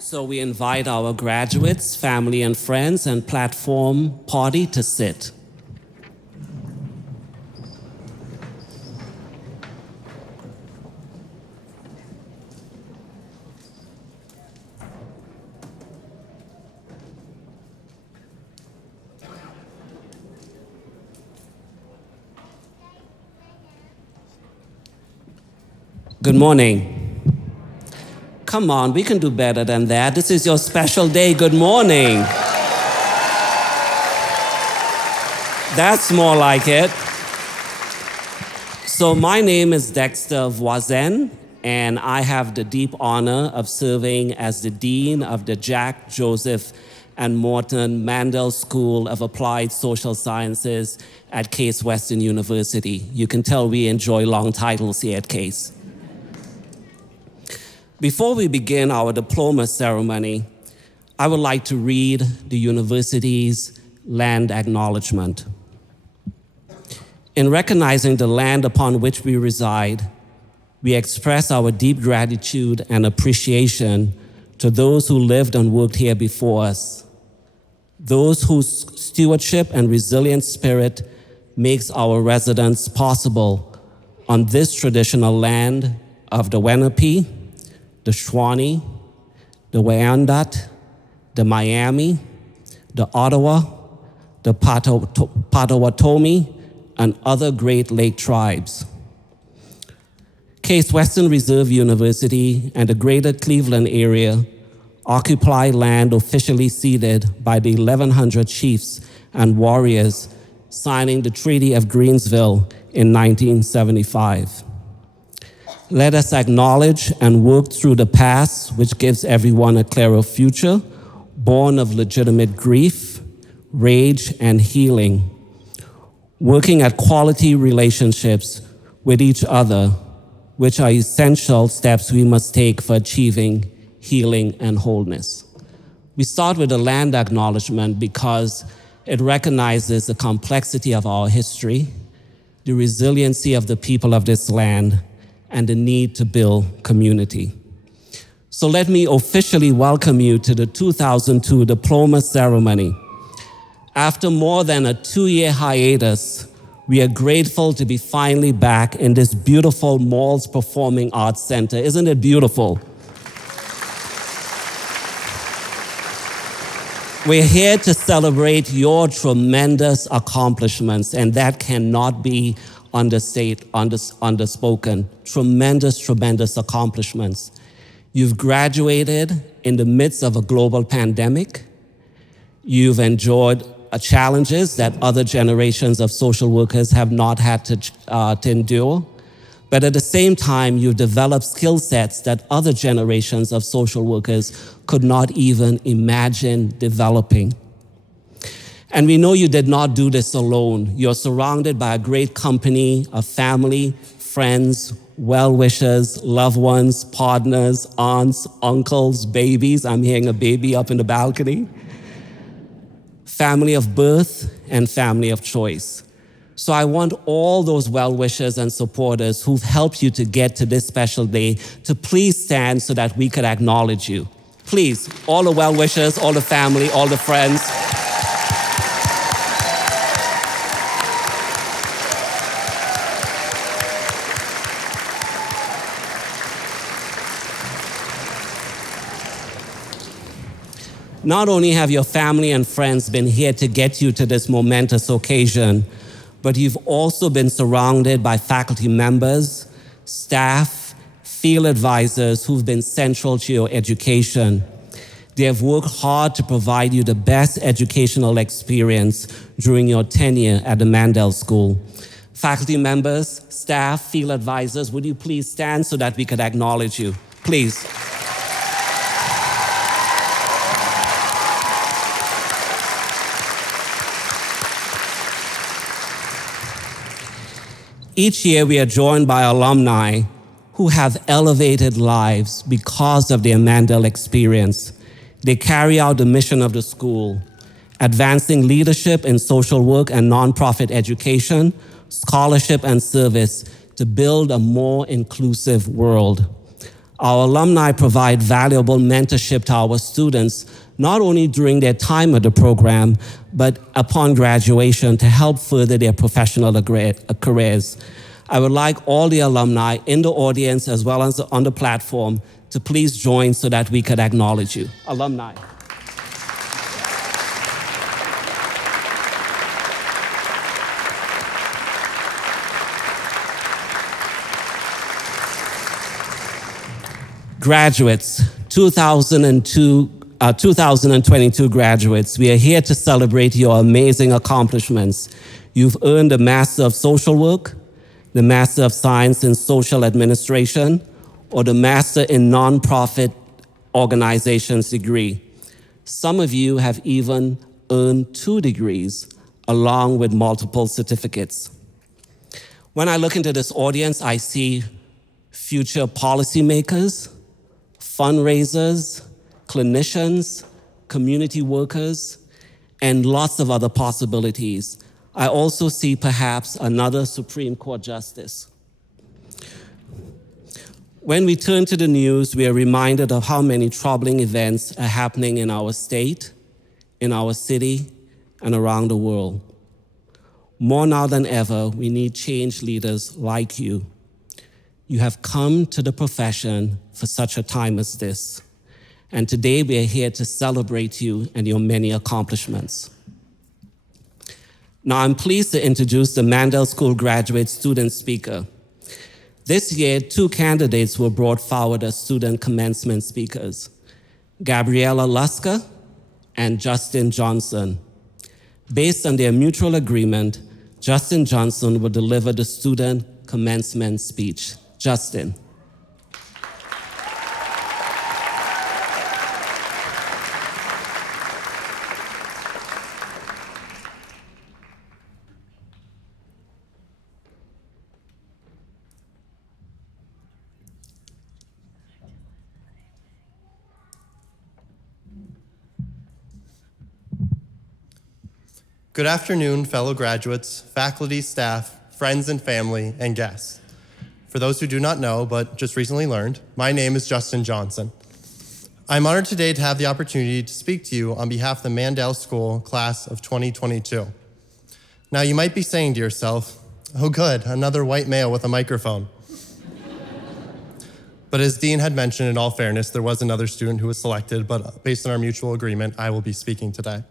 So we invite our graduates, family and friends, and platform party to sit. Good morning. Come on, we can do better than that. This is your special day. Good morning. That's more like it. So my name is Dexter Voisin, and I have the deep honor of serving as the Dean of the Jack, Joseph, and Morton Mandel School of Applied Social Sciences at Case Western University. You can tell we enjoy long titles here at Case. Before we begin our diploma ceremony, I would like to read the university's land acknowledgement. In recognizing the land upon which we reside, we express our deep gratitude and appreciation to those who lived and worked here before us, those whose stewardship and resilient spirit makes our residence possible on this traditional land of the Lenape, the Shawnee, the Wyandot, the Miami, the Ottawa, the Potawatomi, and other Great Lake tribes. Case Western Reserve University and the greater Cleveland area occupy land officially ceded by the 1,100 chiefs and warriors signing the Treaty of Greensville in 1975. Let us acknowledge and work through the past, which gives everyone a clearer future, born of legitimate grief, rage, and healing, working at quality relationships with each other, which are essential steps we must take for achieving healing and wholeness. We start with a land acknowledgement because it recognizes the complexity of our history, the resiliency of the people of this land, and the need to build community. So let me officially welcome you to the 2002 Diploma ceremony. After more than a 2-year hiatus, we are grateful to be finally back in this beautiful Malls Performing Arts Center. Isn't it beautiful? We're here to celebrate your tremendous accomplishments, and that cannot be underspoken. Tremendous accomplishments. You've graduated in the midst of a global pandemic. You've endured challenges that other generations of social workers have not had to endure. But at the same time, you've developed skill sets that other generations of social workers could not even imagine developing. And we know you did not do this alone. You're surrounded by a great company of family, friends, well-wishers, loved ones, partners, aunts, uncles, babies. I'm hearing a baby up in the balcony. Family of birth and family of choice. So I want all those well-wishers and supporters who've helped you to get to this special day to please stand so that we could acknowledge you. Please, all the well-wishers, all the family, all the friends. Not only have your family and friends been here to get you to this momentous occasion, but you've also been surrounded by faculty members, staff, field advisors who've been central to your education. They have worked hard to provide you the best educational experience during your tenure at the Mandel School. Faculty members, staff, field advisors, would you please stand so that we could acknowledge you? Please. Each year, we are joined by alumni who have elevated lives because of their Mandel experience. They carry out the mission of the school, advancing leadership in social work and nonprofit education, scholarship and service to build a more inclusive world. Our alumni provide valuable mentorship to our students, not only during their time at the program, but upon graduation to help further their professional careers. I would like all the alumni in the audience as well as on the platform to please join so that we could acknowledge you. Alumni. Graduates, 2022 graduates, we are here to celebrate your amazing accomplishments. You've earned the Master of Social Work, the Master of Science in Social Administration, or the Master in Nonprofit Organizations degree. Some of you have even earned 2 degrees, along with multiple certificates. When I look into this audience, I see future policymakers, fundraisers, clinicians, community workers, and lots of other possibilities. I also see perhaps another Supreme Court justice. When we turn to the news, we are reminded of how many troubling events are happening in our state, in our city, and around the world. More now than ever, we need change leaders like you. You have come to the profession for such a time as this. And today we are here to celebrate you and your many accomplishments. Now I'm pleased to introduce the Mandel School graduate student speaker. This year, 2 candidates were brought forward as student commencement speakers, Gabriella Lusker and Justin Johnson. Based on their mutual agreement, Justin Johnson will deliver the student commencement speech. Justin. Good afternoon, fellow graduates, faculty, staff, friends and family, and guests. For those who do not know, but just recently learned, my name is Justin Johnson. I'm honored today to have the opportunity to speak to you on behalf of the Mandel School class of 2022. Now you might be saying to yourself, oh good, another white male with a microphone. But as Dean had mentioned, in all fairness, there was another student who was selected, but based on our mutual agreement, I will be speaking today.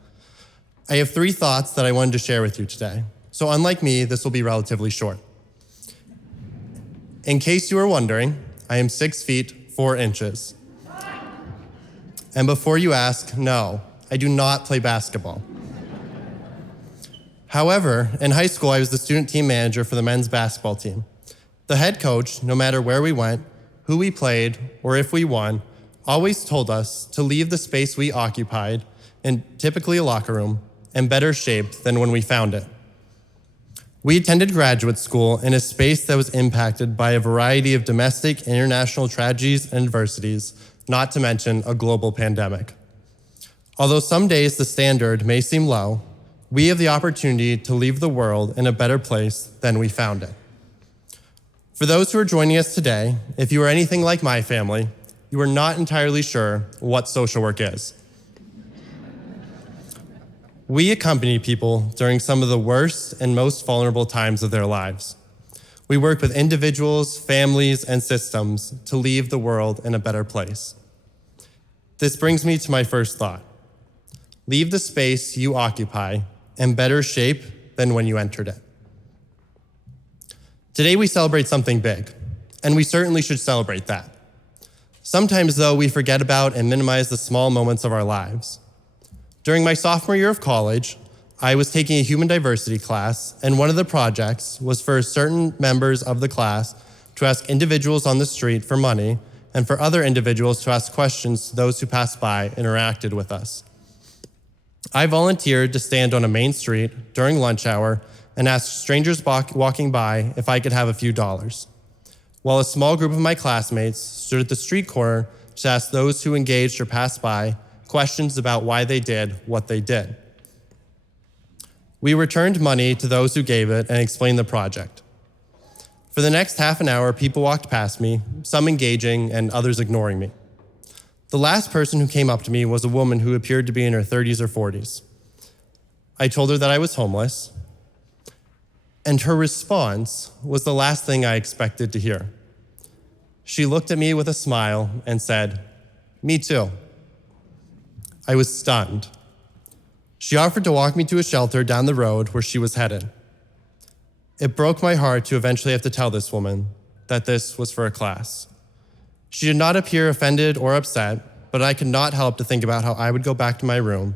I have 3 thoughts that I wanted to share with you today. So unlike me, this will be relatively short. In case you were wondering, I am 6 feet, 4 inches. And before you ask, no, I do not play basketball. However, in high school, I was the student team manager for the men's basketball team. The head coach, no matter where we went, who we played, or if we won, always told us to leave the space we occupied, in typically a locker room, in better shape than when we found it. We attended graduate school in a space that was impacted by a variety of domestic and international tragedies and adversities, not to mention a global pandemic. Although some days the standard may seem low, we have the opportunity to leave the world in a better place than we found it. For those who are joining us today, if you are anything like my family, you are not entirely sure what social work is. We accompany people during some of the worst and most vulnerable times of their lives. We work with individuals, families, and systems to leave the world in a better place. This brings me to my first thought. Leave the space you occupy in better shape than when you entered it. Today we celebrate something big, and we certainly should celebrate that. Sometimes, though, we forget about and minimize the small moments of our lives. During my sophomore year of college, I was taking a human diversity class, and one of the projects was for certain members of the class to ask individuals on the street for money and for other individuals to ask questions to those who passed by and interacted with us. I volunteered to stand on a main street during lunch hour and ask strangers walking by if I could have a few dollars, while a small group of my classmates stood at the street corner to ask those who engaged or passed by questions about why they did what they did. We returned money to those who gave it and explained the project. For the next half an hour, people walked past me, some engaging and others ignoring me. The last person who came up to me was a woman who appeared to be in her 30s or 40s. I told her that I was homeless, and her response was the last thing I expected to hear. She looked at me with a smile and said, "Me too." I was stunned. She offered to walk me to a shelter down the road where she was headed. It broke my heart to eventually have to tell this woman that this was for a class. She did not appear offended or upset, but I could not help to think about how I would go back to my room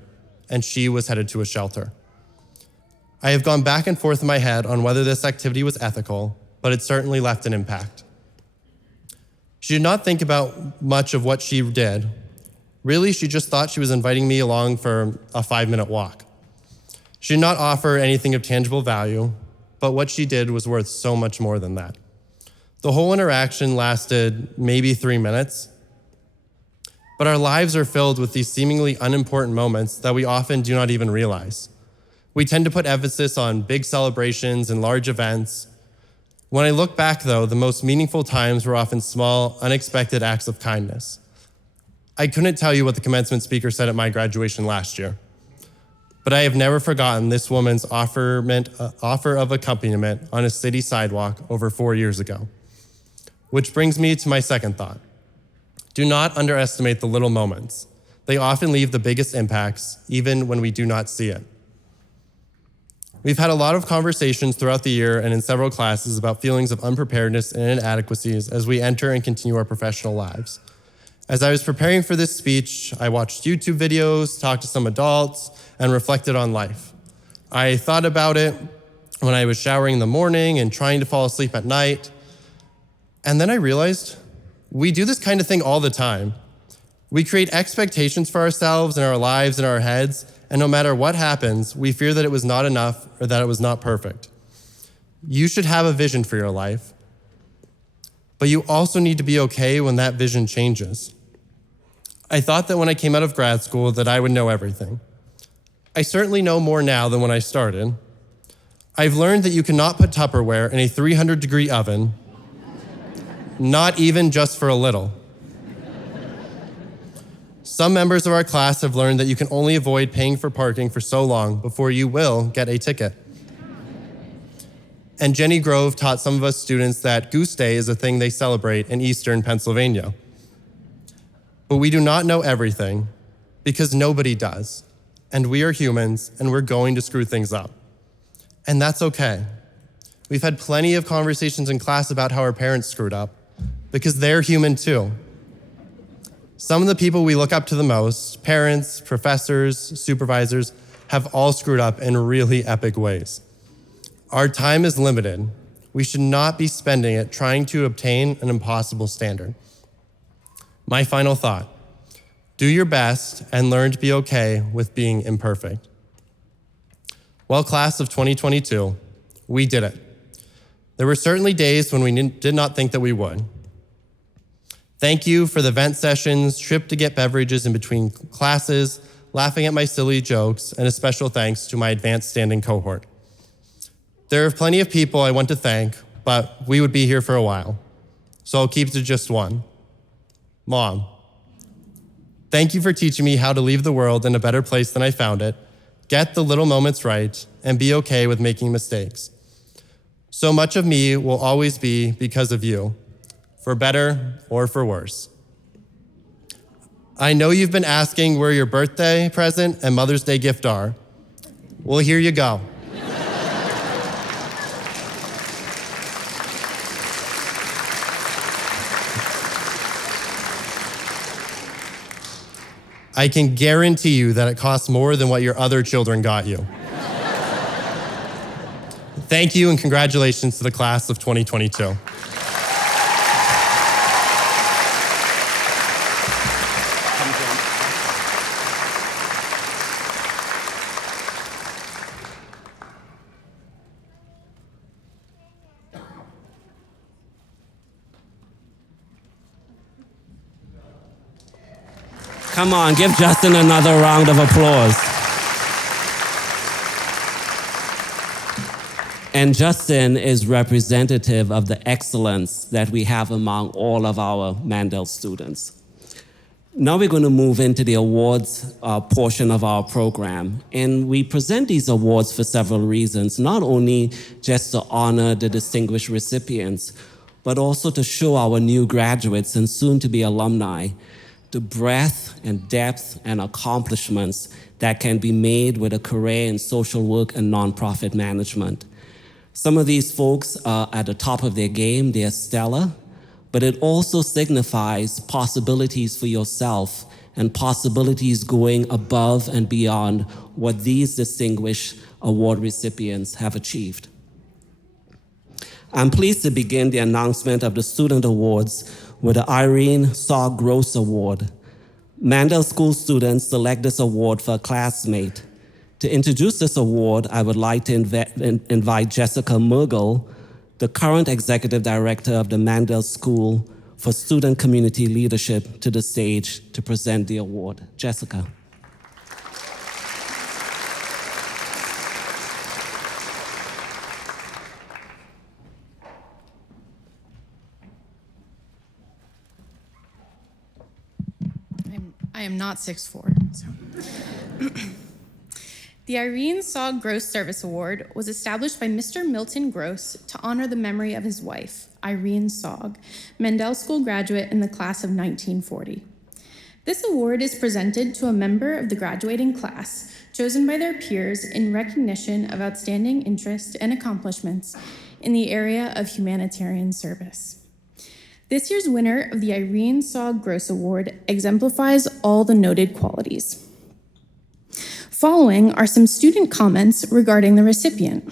and she was headed to a shelter. I have gone back and forth in my head on whether this activity was ethical, but it certainly left an impact. She did not think about much of what she did. Really, she just thought she was inviting me along for a 5-minute walk. She did not offer anything of tangible value, but what she did was worth so much more than that. The whole interaction lasted maybe 3 minutes, but our lives are filled with these seemingly unimportant moments that we often do not even realize. We tend to put emphasis on big celebrations and large events. When I look back, though, the most meaningful times were often small, unexpected acts of kindness. I couldn't tell you what the commencement speaker said at my graduation last year, but I have never forgotten this woman's offer of accompaniment on a city sidewalk over 4 years ago. Which brings me to my second thought. Do not underestimate the little moments. They often leave the biggest impacts, even when we do not see it. We've had a lot of conversations throughout the year and in several classes about feelings of unpreparedness and inadequacies as we enter and continue our professional lives. As I was preparing for this speech, I watched YouTube videos, talked to some adults, and reflected on life. I thought about it when I was showering in the morning and trying to fall asleep at night. And then I realized we do this kind of thing all the time. We create expectations for ourselves and our lives in our heads, and no matter what happens, we fear that it was not enough or that it was not perfect. You should have a vision for your life, but you also need to be okay when that vision changes. I thought that when I came out of grad school that I would know everything. I certainly know more now than when I started. I've learned that you cannot put Tupperware in a 300-degree oven, not even just for a little. Some members of our class have learned that you can only avoid paying for parking for so long before you will get a ticket. And Jenny Grove taught some of us students that Goose Day is a thing they celebrate in eastern Pennsylvania. But we do not know everything because nobody does. And we are humans and we're going to screw things up. And that's okay. We've had plenty of conversations in class about how our parents screwed up because they're human too. Some of the people we look up to the most, parents, professors, supervisors, have all screwed up in really epic ways. Our time is limited. We should not be spending it trying to obtain an impossible standard. My final thought, do your best and learn to be okay with being imperfect. Well, class of 2022, we did it. There were certainly days when we did not think that we would. Thank you for the vent sessions, trip to get beverages in between classes, laughing at my silly jokes, and a special thanks to my advanced standing cohort. There are plenty of people I want to thank, but we would be here for a while. So I'll keep it to just one. Mom, thank you for teaching me how to leave the world in a better place than I found it, get the little moments right, and be okay with making mistakes. So much of me will always be because of you, for better or for worse. I know you've been asking where your birthday present and Mother's Day gift are. Well, here you go. I can guarantee you that it costs more than what your other children got you. Thank you and congratulations to the class of 2022. Come on, give Justin another round of applause. And Justin is representative of the excellence that we have among all of our Mandel students. Now we're going to move into the awards portion of our program. And we present these awards for several reasons, not only just to honor the distinguished recipients, but also to show our new graduates and soon-to-be alumni the breadth and depth and accomplishments that can be made with a career in social work and nonprofit management. Some of these folks are at the top of their game, they're stellar, but it also signifies possibilities for yourself and possibilities going above and beyond what these distinguished award recipients have achieved. I'm pleased to begin the announcement of the student awards with the Irene Saw Gross Award. Mandel School students select this award for a classmate. To introduce this award, I would like to invite Jessica Mergel, the current executive director of the Mandel School for Student Community Leadership, to the stage to present the award. Jessica. I am not 6'4", so. The Irene Saw Gross Service Award was established by Mr. Milton Gross to honor the memory of his wife, Irene Saug, Mandel School graduate in the class of 1940. This award is presented to a member of the graduating class chosen by their peers in recognition of outstanding interest and accomplishments in the area of humanitarian service. This year's winner of the Irene Saw Gross Award exemplifies all the noted qualities. Following are some student comments regarding the recipient.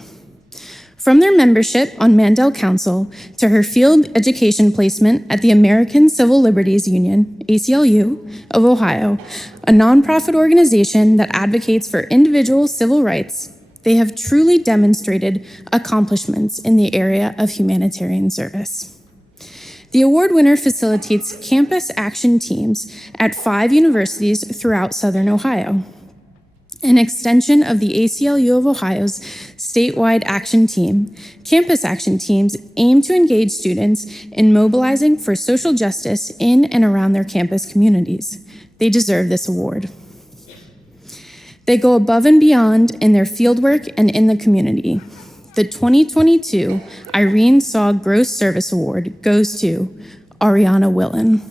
From their membership on Mandel Council to her field education placement at the American Civil Liberties Union, ACLU, of Ohio, a nonprofit organization that advocates for individual civil rights, they have truly demonstrated accomplishments in the area of humanitarian service. The award winner facilitates campus action teams at 5 universities throughout Southern Ohio. An extension of the ACLU of Ohio's statewide action team, campus action teams aim to engage students in mobilizing for social justice in and around their campus communities. They deserve this award. They go above and beyond in their fieldwork and in the community. The 2022 Irene Saw Gross Service Award goes to Ariana Willen.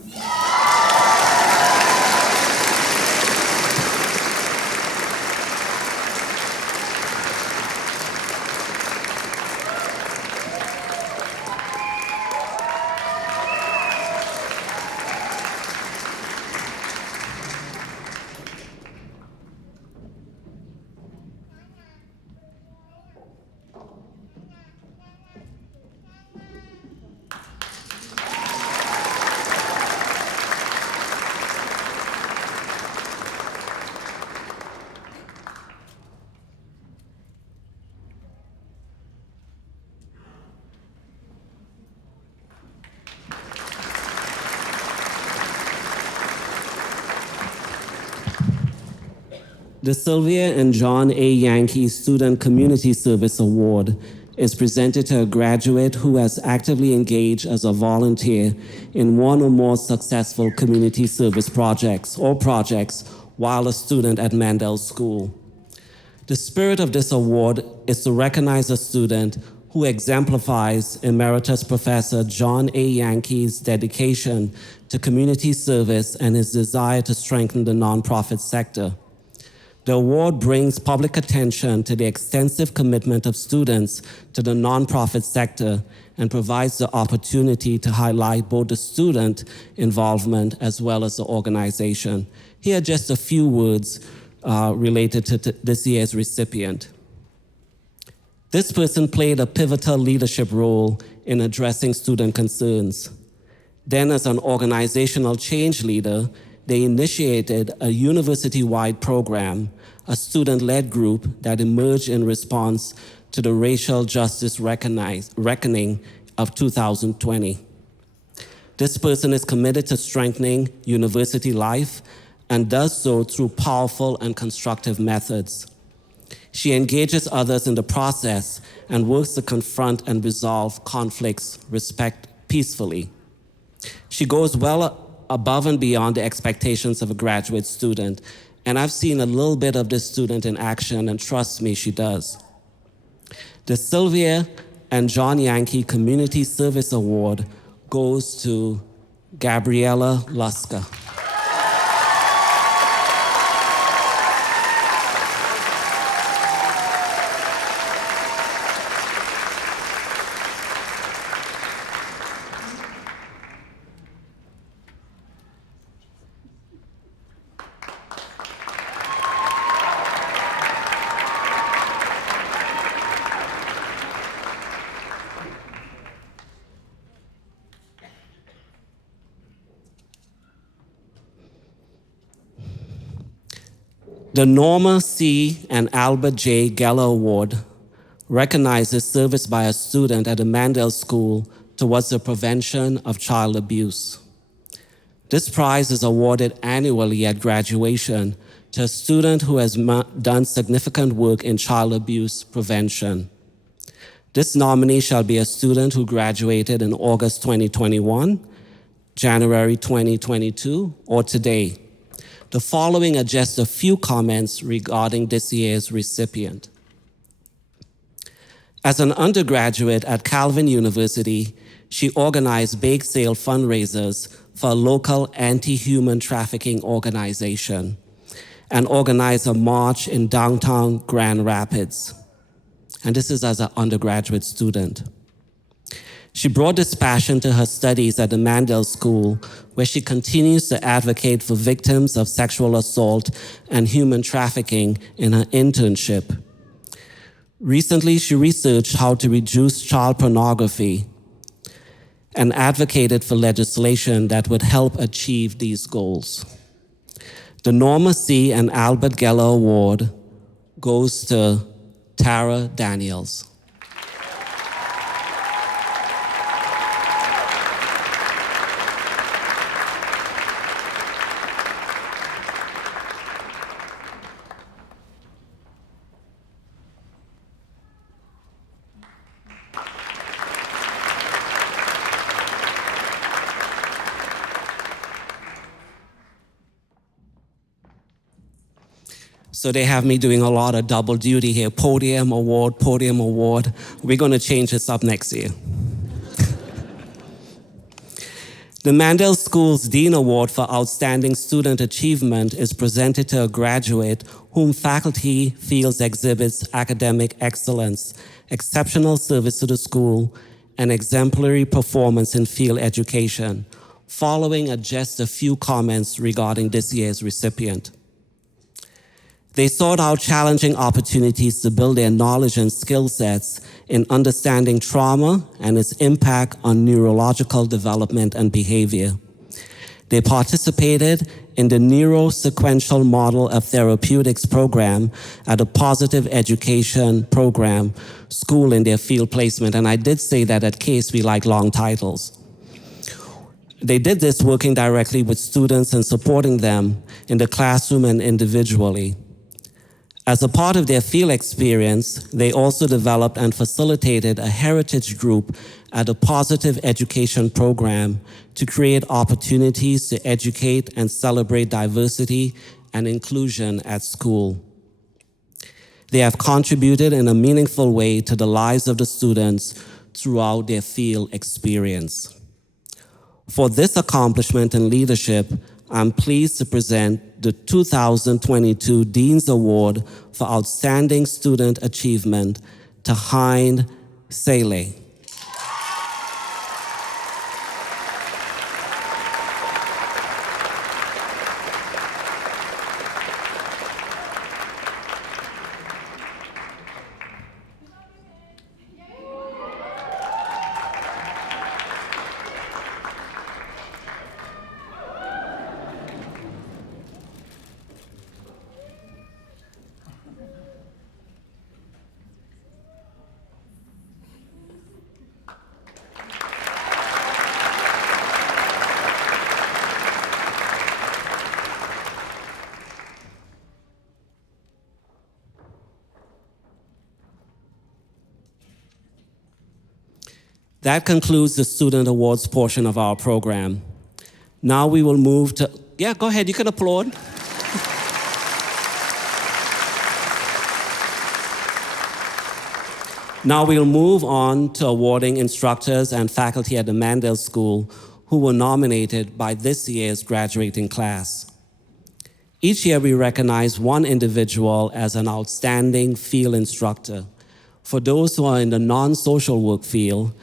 The Silvia and John A. Yankee Student Community Service Award is presented to a graduate who has actively engaged as a volunteer in one or more successful community service projects while a student at Mandel School. The spirit of this award is to recognize a student who exemplifies Emeritus Professor John A. Yankee's dedication to community service and his desire to strengthen the nonprofit sector. The award brings public attention to the extensive commitment of students to the nonprofit sector and provides the opportunity to highlight both the student involvement as well as the organization. Here are just a few words related to this year's recipient. This person played a pivotal leadership role in addressing student concerns. Then, as an organizational change leader, they initiated a university-wide program, a student-led group that emerged in response to the racial justice reckoning of 2020. This person is committed to strengthening university life and does so through powerful and constructive methods. She engages others in the process and works to confront and resolve conflicts peacefully. She goes well above and beyond the expectations of a graduate student, and I've seen a little bit of this student in action, and trust me, she does. The Silvia and John Yankee Community Service Award goes to Gabriella Luska. The Norma C. and Albert J. Gellar Award recognizes service by a student at the Mandel School towards the prevention of child abuse. This prize is awarded annually at graduation to a student who has done significant work in child abuse prevention. This nominee shall be a student who graduated in August 2021, January 2022, or today. The following are just a few comments regarding this year's recipient. As an undergraduate at Calvin University, she organized bake sale fundraisers for a local anti-human trafficking organization and organized a march in downtown Grand Rapids. And this is as an undergraduate student. She brought this passion to her studies at the Mandel School, where she continues to advocate for victims of sexual assault and human trafficking in her internship. Recently, she researched how to reduce child pornography and advocated for legislation that would help achieve these goals. The Norma C. and Albert Gellar Award goes to Tara Daniels. So they have me doing a lot of double duty here. Podium award, podium award. We're going to change this up next year. The Mandel School's Dean Award for Outstanding Student Achievement is presented to a graduate whom faculty feels exhibits academic excellence, exceptional service to the school, and exemplary performance in field education. Following are just a few comments regarding this year's recipient. They sought out challenging opportunities to build their knowledge and skill sets in understanding trauma and its impact on neurological development and behavior. They participated in the Neurosequential Model of Therapeutics program at a Positive Education program school in their field placement. And I did say that at Case we like long titles. They did this working directly with students and supporting them in the classroom and individually. As a part of their field experience, they also developed and facilitated a heritage group at a Positive Education program to create opportunities to educate and celebrate diversity and inclusion at school. They have contributed in a meaningful way to the lives of the students throughout their field experience. For this accomplishment and leadership, I'm pleased to present the 2022 Dean's Award for Outstanding Student Achievement to Hind Saleh. That concludes the Student Awards portion of our program. Now we will move to, yeah, go ahead, you can applaud. Now we'll move on to awarding instructors and faculty at the Mandel School who were nominated by this year's graduating class. Each year we recognize one individual as an outstanding field instructor. For those who are in the non-social work field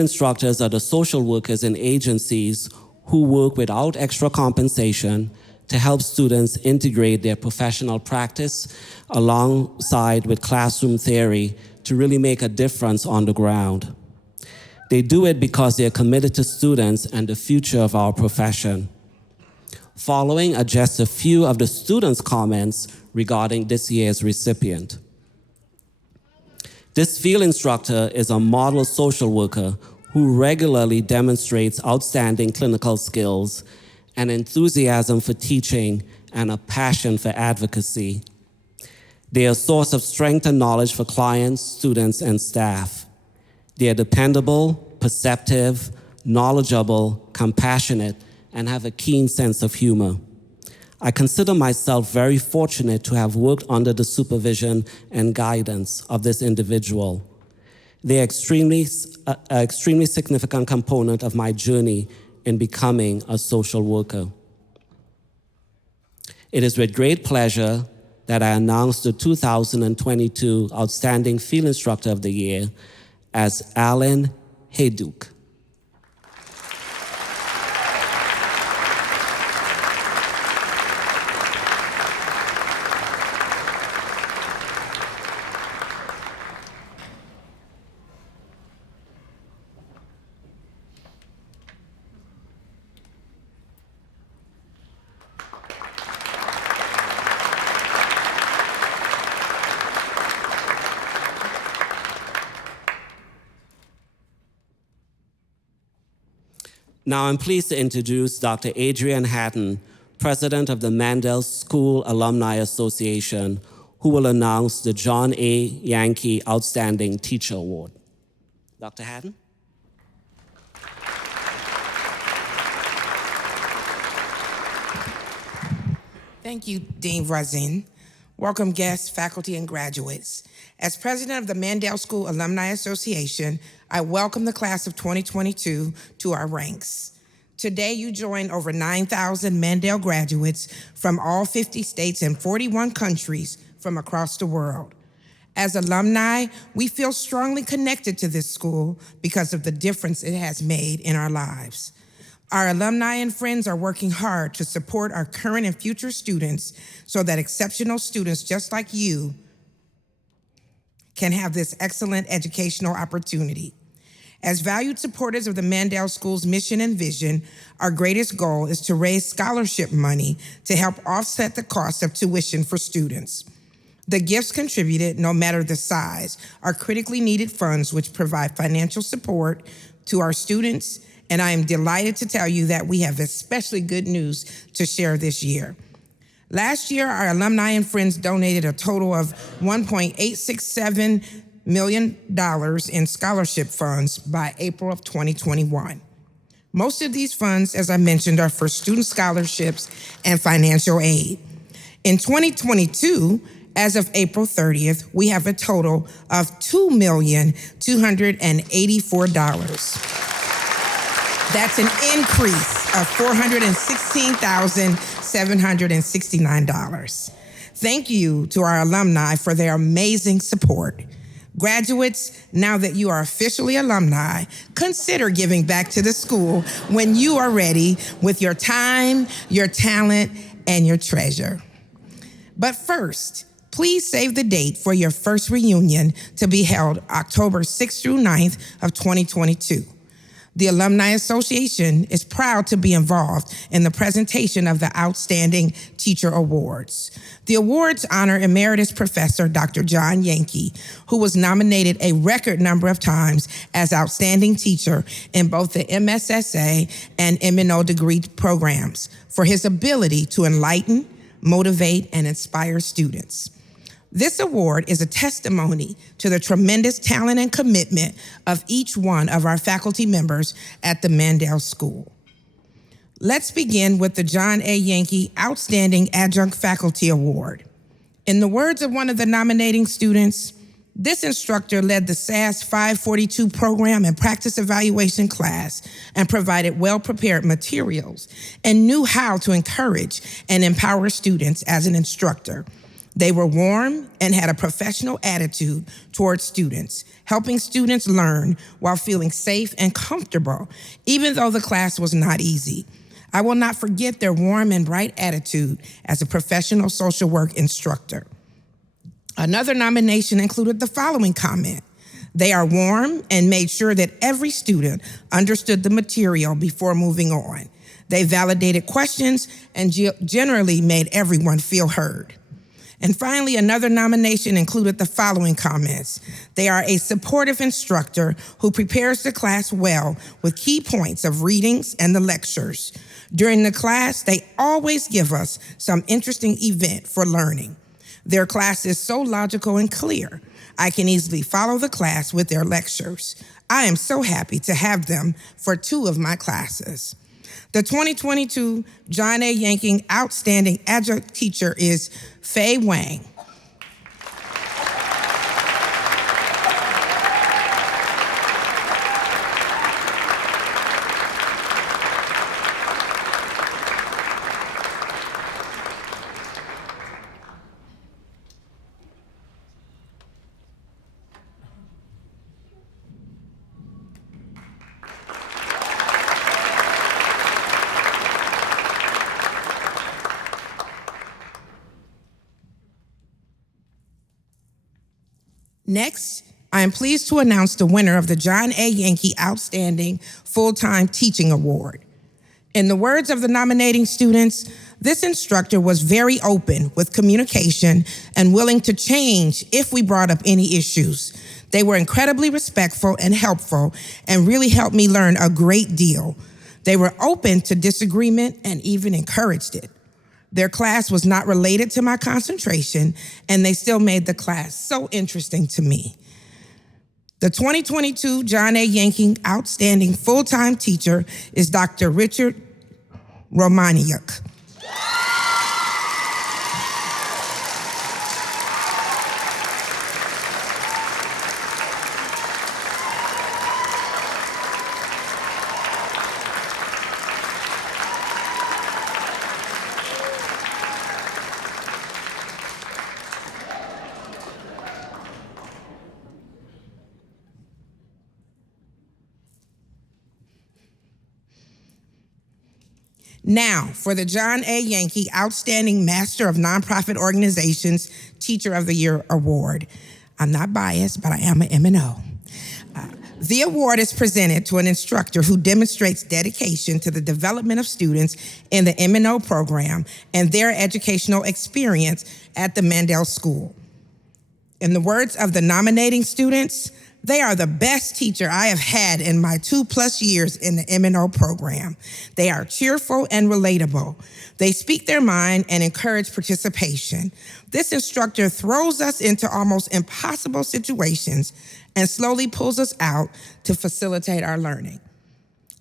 instructors are the social workers in agencies who work without extra compensation to help students integrate their professional practice alongside with classroom theory to really make a difference on the ground. They do it because they are committed to students and the future of our profession. Following are just a few of the students' comments regarding this year's recipient. This field instructor is a model social worker who regularly demonstrates outstanding clinical skills, an enthusiasm for teaching, and a passion for advocacy. They are a source of strength and knowledge for clients, students, and staff. They are dependable, perceptive, knowledgeable, compassionate, and have a keen sense of humor. I consider myself very fortunate to have worked under the supervision and guidance of this individual. They are an extremely significant component of my journey in becoming a social worker. It is with great pleasure that I announce the 2022 Outstanding Field Instructor of the Year as Alan Hayduk. Now I'm pleased to introduce Dr. Adrienne Hatton, President of the Mandel School Alumni Association, who will announce the John A. Yankee Outstanding Teacher Award. Dr. Hatton? Thank you, Dean Razin. Welcome guests, faculty, and graduates. As president of the Mandel School Alumni Association, I welcome the class of 2022 to our ranks. Today, you join over 9,000 Mandel graduates from all 50 states and 41 countries from across the world. As alumni, we feel strongly connected to this school because of the difference it has made in our lives. Our alumni and friends are working hard to support our current and future students so that exceptional students just like you can have this excellent educational opportunity. As valued supporters of the Mandel School's mission and vision, our greatest goal is to raise scholarship money to help offset the cost of tuition for students. The gifts contributed, no matter the size, are critically needed funds which provide financial support to our students, and I am delighted to tell you that we have especially good news to share this year. Last year, our alumni and friends donated a total of $1.867 million in scholarship funds by April of 2021. Most of these funds, as I mentioned, are for student scholarships and financial aid. In 2022, as of April 30th, we have a total of $2,284. That's an increase of $416,769. Thank you to our alumni for their amazing support. Graduates, now that you are officially alumni, consider giving back to the school when you are ready with your time, your talent, and your treasure. But first, please save the date for your first reunion to be held October 6th through 9th of 2022. The Alumni Association is proud to be involved in the presentation of the Outstanding Teacher Awards. The awards honor Emeritus Professor Dr. John Yankee, who was nominated a record number of times as Outstanding Teacher in both the MSSA and MNO degree programs for his ability to enlighten, motivate, and inspire students. This award is a testimony to the tremendous talent and commitment of each one of our faculty members at the Mandel School. Let's begin with the John A. Yankee Outstanding Adjunct Faculty Award. In the words of one of the nominating students, this instructor led the SAS 542 program and practice evaluation class and provided well-prepared materials and knew how to encourage and empower students as an instructor. They were warm and had a professional attitude towards students, helping students learn while feeling safe and comfortable, even though the class was not easy. I will not forget their warm and bright attitude as a professional social work instructor. Another nomination included the following comment: they are warm and made sure that every student understood the material before moving on. They validated questions and generally made everyone feel heard. And finally, another nomination included the following comments: they are a supportive instructor who prepares the class well with key points of readings and the lectures. During the class, they always give us some interesting event for learning. Their class is so logical and clear. I can easily follow the class with their lectures. I am so happy to have them for 2 of my classes. The 2022 John A. Yankee Outstanding Adjunct Teacher is Fei Wang. Next, I am pleased to announce the winner of the John A. Yankee Outstanding Full-Time Teaching Award. In the words of the nominating students, this instructor was very open with communication and willing to change if we brought up any issues. They were incredibly respectful and helpful and really helped me learn a great deal. They were open to disagreement and even encouraged it. Their class was not related to my concentration, and they still made the class so interesting to me. The 2022 John A. Yankee Outstanding Full-Time Teacher is Dr. Richard Romaniuk. Now, for the John A. Yankee Outstanding Master of Nonprofit Organizations Teacher of the Year Award. I'm not biased, but I am an M&O. The award is presented to an instructor who demonstrates dedication to the development of students in the M&O program and their educational experience at the Mandel School. In the words of the nominating students, they are the best teacher I have had in my 2+ years in the M&O program. They are cheerful and relatable. They speak their mind and encourage participation. This instructor throws us into almost impossible situations and slowly pulls us out to facilitate our learning.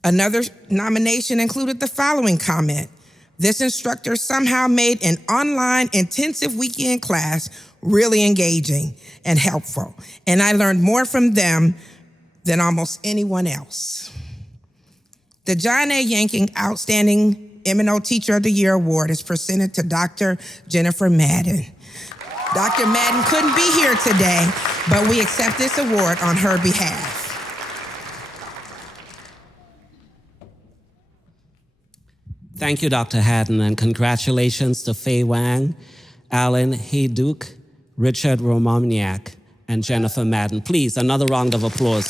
Another nomination included the following comment: this instructor somehow made an online intensive weekend class really engaging and helpful, and I learned more from them than almost anyone else. The John A. Yankee Outstanding M&O Teacher of the Year Award is presented to Dr. Jennifer Madden. Dr. Madden couldn't be here today, but we accept this award on her behalf. Thank you, Dr. Haddon, and congratulations to Fei Wang, Alan Hayduke, Richard Romaniak, and Jennifer Madden. Please, another round of applause.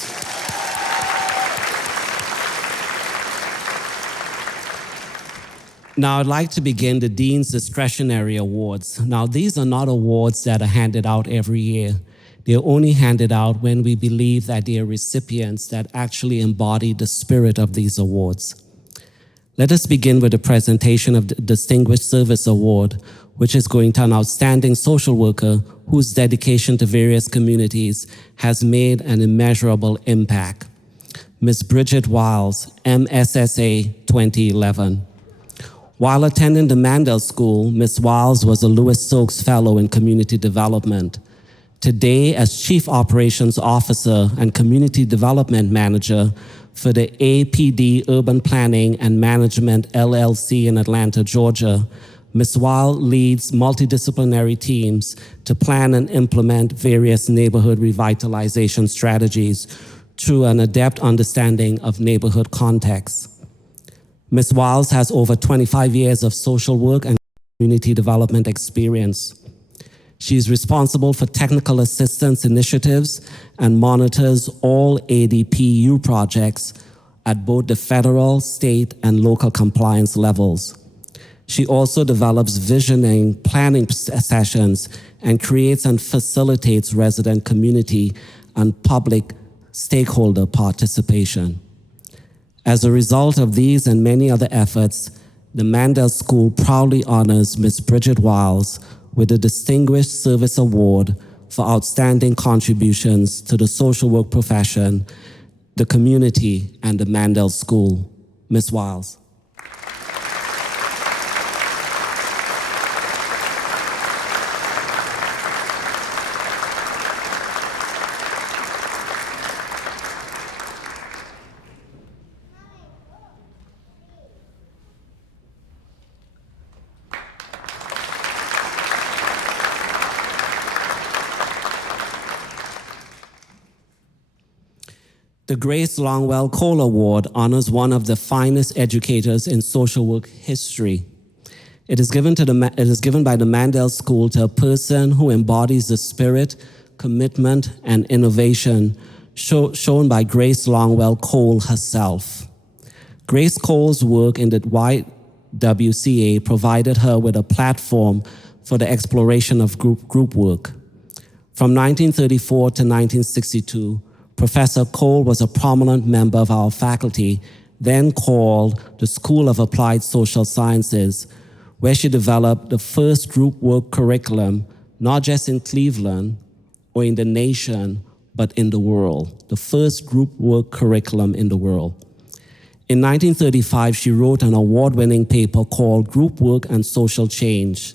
Now, I'd like to begin the Dean's Discretionary Awards. Now, these are not awards that are handed out every year. They're only handed out when we believe that they are recipients that actually embody the spirit of these awards. Let us begin with the presentation of the Distinguished Service Award, which is going to an outstanding social worker whose dedication to various communities has made an immeasurable impact. Ms. Bridget Wiles, MSSA 2011. While attending the Mandel School, Ms. Wiles was a Louis Stokes Fellow in Community Development. Today, as Chief Operations Officer and Community Development Manager for the APD Urban Planning and Management LLC in Atlanta, Georgia, Ms. Wiles leads multidisciplinary teams to plan and implement various neighborhood revitalization strategies through an adept understanding of neighborhood context. Ms. Wiles has over 25 years of social work and community development experience. She is responsible for technical assistance initiatives and monitors all ADPU projects at both the federal, state, and local compliance levels. She also develops visioning, planning sessions, and creates and facilitates resident community and public stakeholder participation. As a result of these and many other efforts, the Mandel School proudly honors Ms. Bridget Wiles with the Distinguished Service Award for outstanding contributions to the social work profession, the community, and the Mandel School. Ms. Wiles. The Grace Longwell Cole Award honors one of the finest educators in social work history. It is given by the Mandel School to a person who embodies the spirit, commitment, and innovation shown by Grace Longwell Cole herself. Grace Cole's work in the YWCA provided her with a platform for the exploration of group work. From 1934 to 1962, Professor Cole was a prominent member of our faculty, then called the School of Applied Social Sciences, where she developed the first group work curriculum, not just in Cleveland or in the nation, but in the world, the first group work curriculum in the world. In 1935, she wrote an award-winning paper called Group Work and Social Change.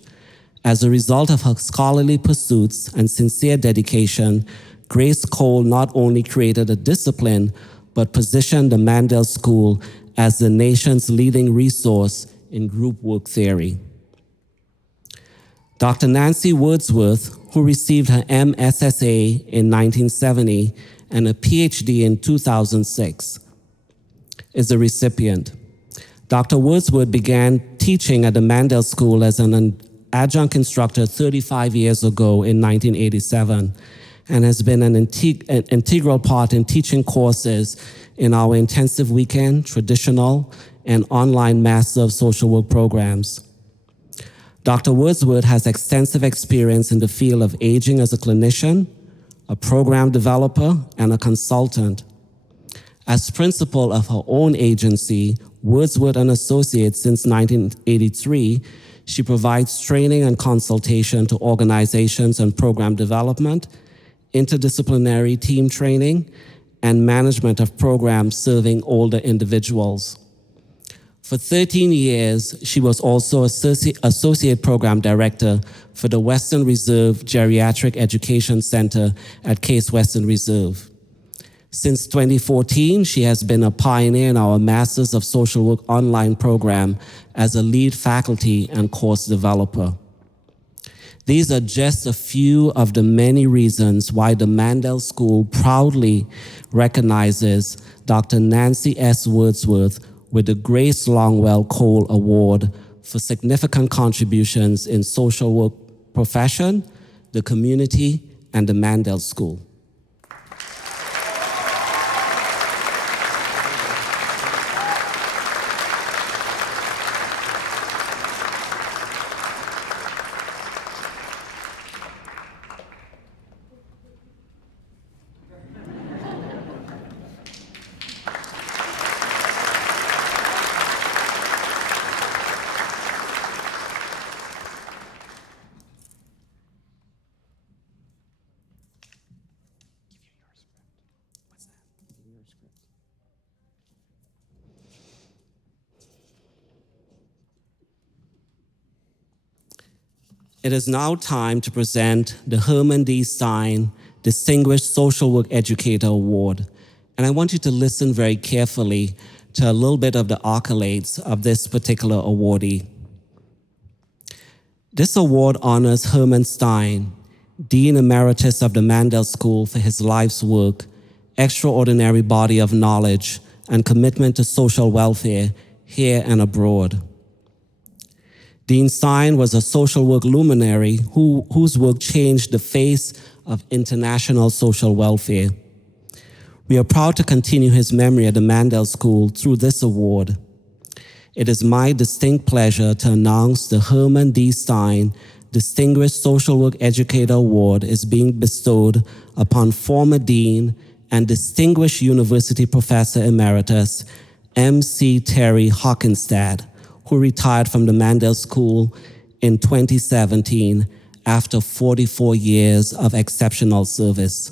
As a result of her scholarly pursuits and sincere dedication, Grace Cole not only created a discipline, but positioned the Mandel School as the nation's leading resource in group work theory. Dr. Nancy Wordsworth, who received her MSSA in 1970 and a PhD in 2006, is the recipient. Dr. Wordsworth began teaching at the Mandel School as an adjunct instructor 35 years ago in 1987. And has been an integral part in teaching courses in our intensive weekend, traditional, and online Master of Social Work programs. Dr. Wordsworth has extensive experience in the field of aging as a clinician, a program developer, and a consultant. As principal of her own agency, Wordsworth & Associates since 1983, she provides training and consultation to organizations on program development, interdisciplinary team training, and management of programs serving older individuals. For 13 years, she was also Associate Program Director for the Western Reserve Geriatric Education Center at Case Western Reserve. Since 2014, she has been a pioneer in our Masters of Social Work online program as a lead faculty and course developer. These are just a few of the many reasons why the Mandel School proudly recognizes Dr. Nancy S. Wordsworth with the Grace Longwell Cole Award for significant contributions in social work profession, the community, and the Mandel School. It is now time to present the Herman D. Stein Distinguished Social Work Educator Award. And I want you to listen very carefully to a little bit of the accolades of this particular awardee. This award honors Herman Stein, Dean Emeritus of the Mandel School, for his life's work, extraordinary body of knowledge, and commitment to social welfare here and abroad. Dean Stein was a social work luminary whose work changed the face of international social welfare. We are proud to continue his memory at the Mandel School through this award. It is my distinct pleasure to announce the Herman D. Stein Distinguished Social Work Educator Award is being bestowed upon former Dean and Distinguished University Professor Emeritus M.C. Terry Hockenstadt, who retired from the Mandel School in 2017 after 44 years of exceptional service.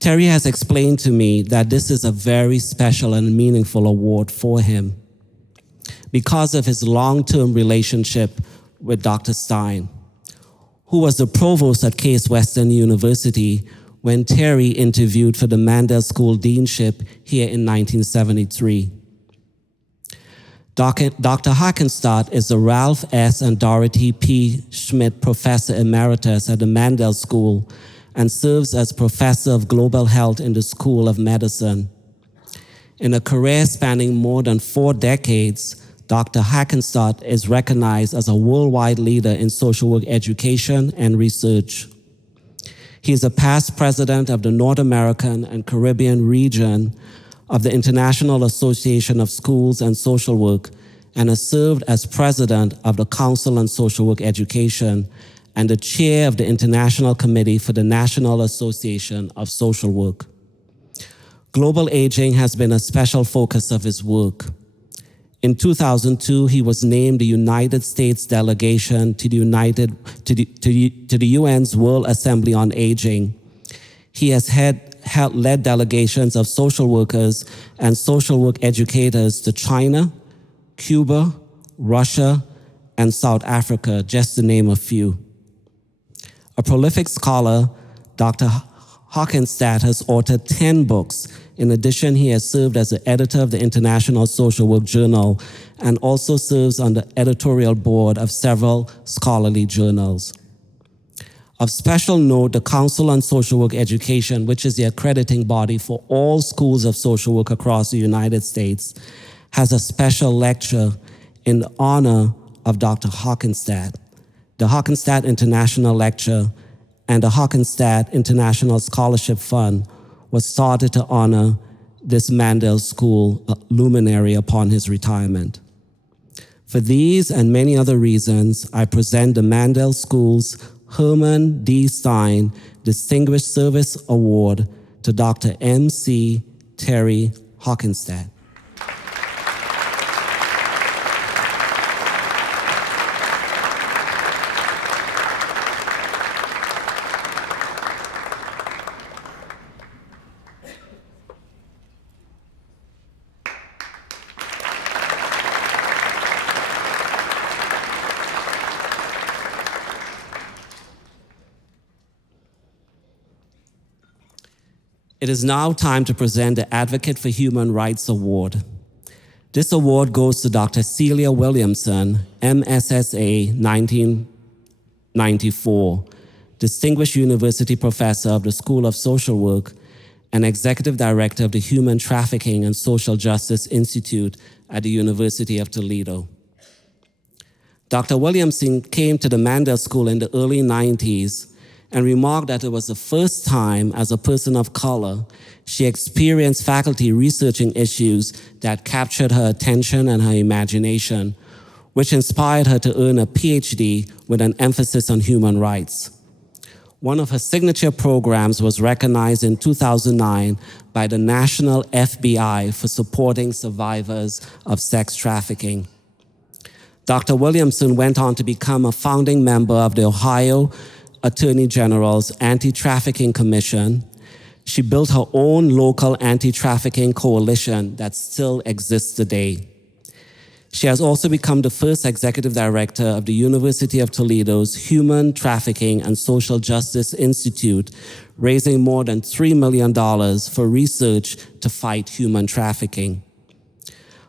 Terry has explained to me that this is a very special and meaningful award for him because of his long-term relationship with Dr. Stein, who was the provost at Case Western University when Terry interviewed for the Mandel School deanship here in 1973. Dr. Hockenstadt is the Ralph S. and Dorothy P. Schmidt Professor Emeritus at the Mandel School and serves as Professor of Global Health in the School of Medicine. In a career spanning more than 4 decades, Dr. Hockenstadt is recognized as a worldwide leader in social work education and research. He is a past president of the North American and Caribbean region of the International Association of Schools and Social Work, and has served as president of the Council on Social Work Education and the chair of the International Committee for the National Association of Social Work. Global aging has been a special focus of his work. In 2002, he was named the United States delegation to the UN's World Assembly on Aging. He has led delegations of social workers and social work educators to China, Cuba, Russia, and South Africa, just to name a few. A prolific scholar, Dr. Hockenstadt has authored 10 books. In addition, he has served as the editor of the International Social Work Journal and also serves on the editorial board of several scholarly journals. Of special note, the Council on Social Work Education, which is the accrediting body for all schools of social work across the United States, has a special lecture in honor of Dr. Hockenstadt. The Hockenstadt International Lecture and the Hockenstadt International Scholarship Fund was started to honor this Mandel School luminary upon his retirement. For these and many other reasons, I present the Mandel School's Herman D. Stein Distinguished Service Award to Dr. M.C. Terry Hockenstadt. It is now time to present the Advocate for Human Rights Award. This award goes to Dr. Celia Williamson, MSSA 1994, Distinguished University Professor of the School of Social Work and Executive Director of the Human Trafficking and Social Justice Institute at the University of Toledo. Dr. Williamson came to the Mandel School in the early 90s and remarked that it was the first time as a person of color she experienced faculty researching issues that captured her attention and her imagination, which inspired her to earn a PhD with an emphasis on human rights. One of her signature programs was recognized in 2009 by the National FBI for supporting survivors of sex trafficking. Dr. Williamson went on to become a founding member of the Ohio Attorney General's Anti-Trafficking Commission. She built her own local anti-trafficking coalition that still exists today. She has also become the first executive director of the University of Toledo's Human Trafficking and Social Justice Institute, raising more than $3 million for research to fight human trafficking.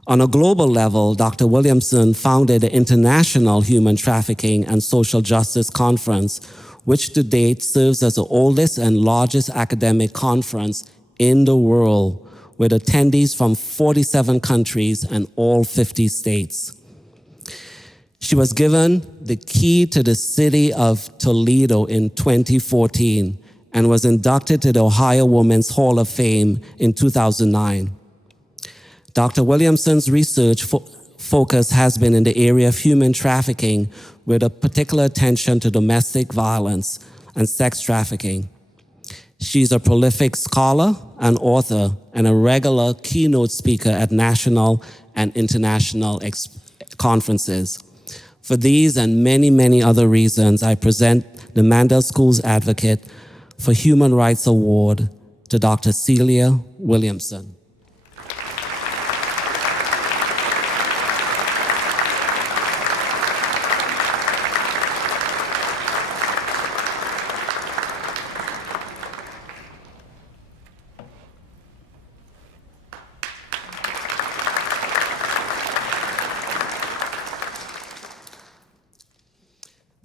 On a global level, Dr. Williamson founded the International Human Trafficking and Social Justice Conference, which to date serves as the oldest and largest academic conference in the world, with attendees from 47 countries and all 50 states. She was given the key to the city of Toledo in 2014 and was inducted to the Ohio Women's Hall of Fame in 2009. Dr. Williamson's research focus has been in the area of human trafficking, with a particular attention to domestic violence and sex trafficking. She's a prolific scholar and author and a regular keynote speaker at national and international conferences. For these and many, many other reasons, I present the Mandel School's Advocate for Human Rights Award to Dr. Silvia Williamson.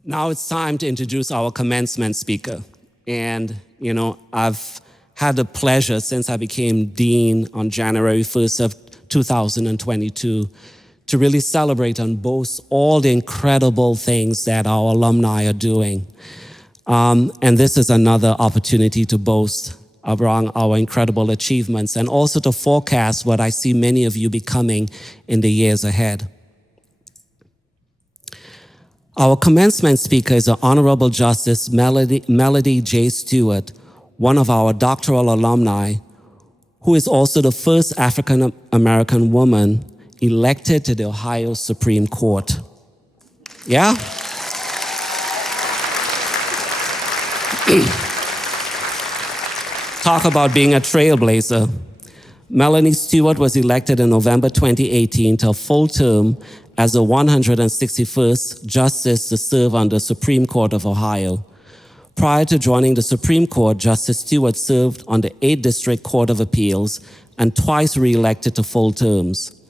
Now it's time to introduce our commencement speaker. And, I've had the pleasure since I became dean on January 1st of 2022 to really celebrate and boast all the incredible things that our alumni are doing. And this is another opportunity to boast around our incredible achievements and also to forecast what I see many of you becoming in the years ahead. Our commencement speaker is the Honorable Justice Melody J. Stewart, one of our doctoral alumni, who is also the first African-American woman elected to the Ohio Supreme Court. Yeah? Talk about being a trailblazer. Melanie Stewart was elected in November 2018 to a full term as the 161st Justice to serve on the Supreme Court of Ohio. Prior to joining the Supreme Court, Justice Stewart served on the 8th District Court of Appeals and twice re-elected to full terms.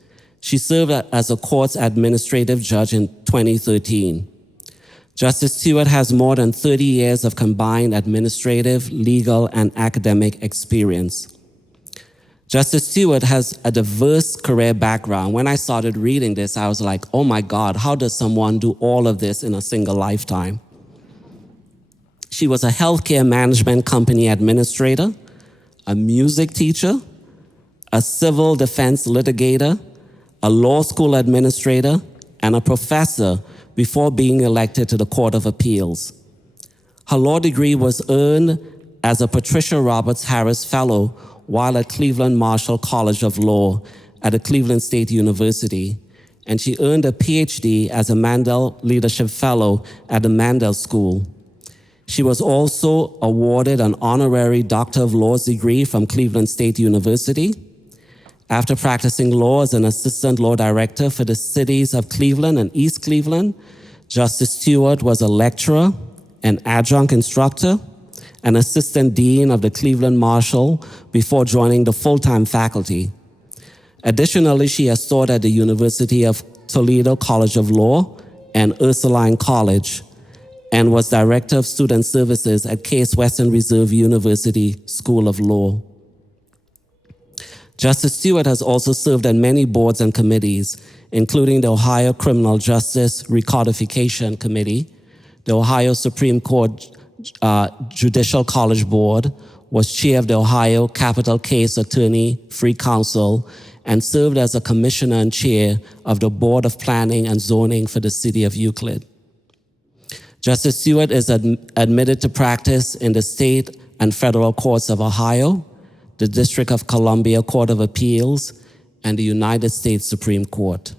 She served as a court's administrative judge in 2013. Justice Stewart has more than 30 years of combined administrative, legal, and academic experience. Justice Stewart has a diverse career background. When I started reading this, I was like, oh my God, how does someone do all of this in a single lifetime? She was a healthcare management company administrator, a music teacher, a civil defense litigator, a law school administrator, and a professor before being elected to the Court of Appeals. Her law degree was earned as a Patricia Roberts Harris Fellow while at Cleveland Marshall College of Law at the Cleveland State University, and she earned a PhD as a Mandel Leadership Fellow at the Mandel School. She was also awarded an honorary Doctor of Laws degree from Cleveland State University. After practicing law as an assistant law director for the cities of Cleveland and East Cleveland, Justice Stewart was a lecturer, an adjunct instructor, an assistant dean of the Cleveland Marshall before joining the full-time faculty. Additionally, she has taught at the University of Toledo College of Law and Ursuline College, and was director of student services at Case Western Reserve University School of Law. Justice Stewart has also served on many boards and committees, including the Ohio Criminal Justice Recodification Committee, the Ohio Supreme Court Judicial College Board, was chair of the Ohio Capital Case Attorney Free Council, and served as a commissioner and chair of the Board of Planning and Zoning for the City of Euclid. Justice Stewart is admitted to practice in the state and federal courts of Ohio, the District of Columbia Court of Appeals, and the United States Supreme Court.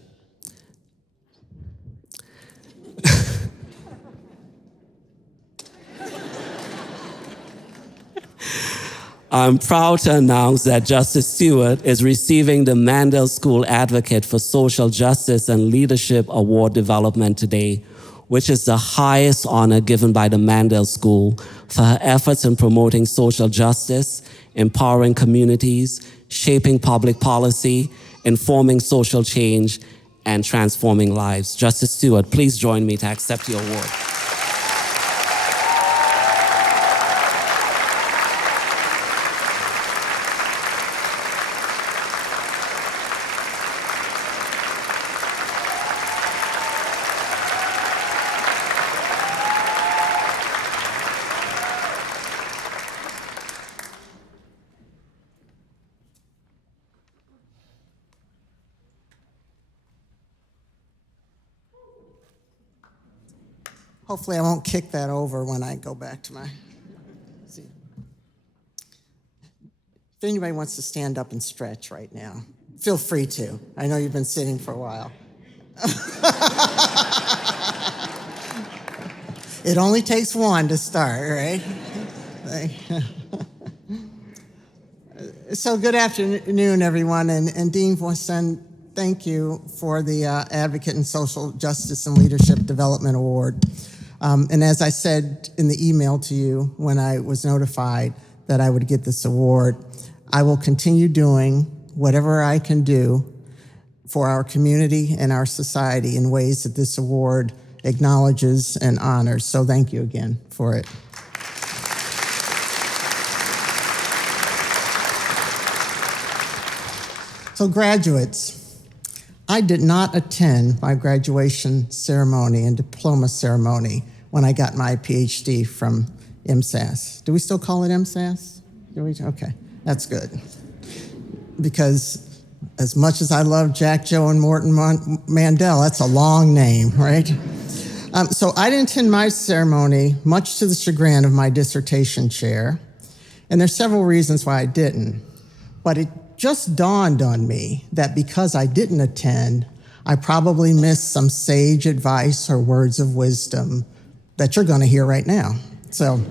I'm proud to announce that Justice Stewart is receiving the Mandel School Advocate for Social Justice and Leadership Award Development today, which is the highest honor given by the Mandel School for her efforts in promoting social justice, empowering communities, shaping public policy, informing social change, and transforming lives. Justice Stewart, please join me to accept your award. Hopefully I won't kick that over when I go back to my seat. If anybody wants to stand up and stretch right now, feel free to. I know you've been sitting for a while. It only takes one to start, right? So good afternoon, everyone, and Dean Voisin, thank you for the Advocate in Social Justice and Leadership Development Award. And as I said in the email to you when I was notified that I would get this award, I will continue doing whatever I can do for our community and our society in ways that this award acknowledges and honors. So thank you again for it. So graduates, I did not attend my graduation ceremony and diploma ceremony when I got my PhD from MSASS. Do we still call it MSASS? Okay, that's good. Because as much as I love Jack, Joe, and Morton Mandel, that's a long name, right? So I didn't attend my ceremony, much to the chagrin of my dissertation chair. And there's several reasons why I didn't. But it just dawned on me that because I didn't attend, I probably missed some sage advice or words of wisdom that you're going to hear right now. So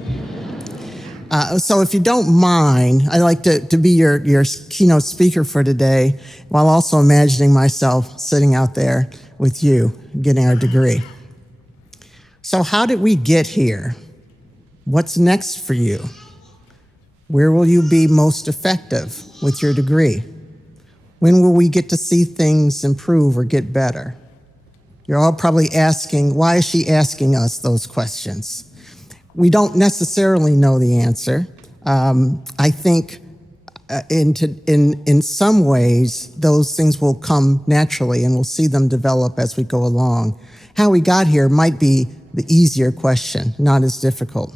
if you don't mind, I'd like to be your keynote speaker for today, while also imagining myself sitting out there with you, getting our degree. So how did we get here? What's next for you? Where will you be most effective with your degree? When will we get to see things improve or get better? You're all probably asking, why is she asking us those questions? We don't necessarily know the answer. I think in some ways, those things will come naturally and we'll see them develop as we go along. How we got here might be the easier question, not as difficult.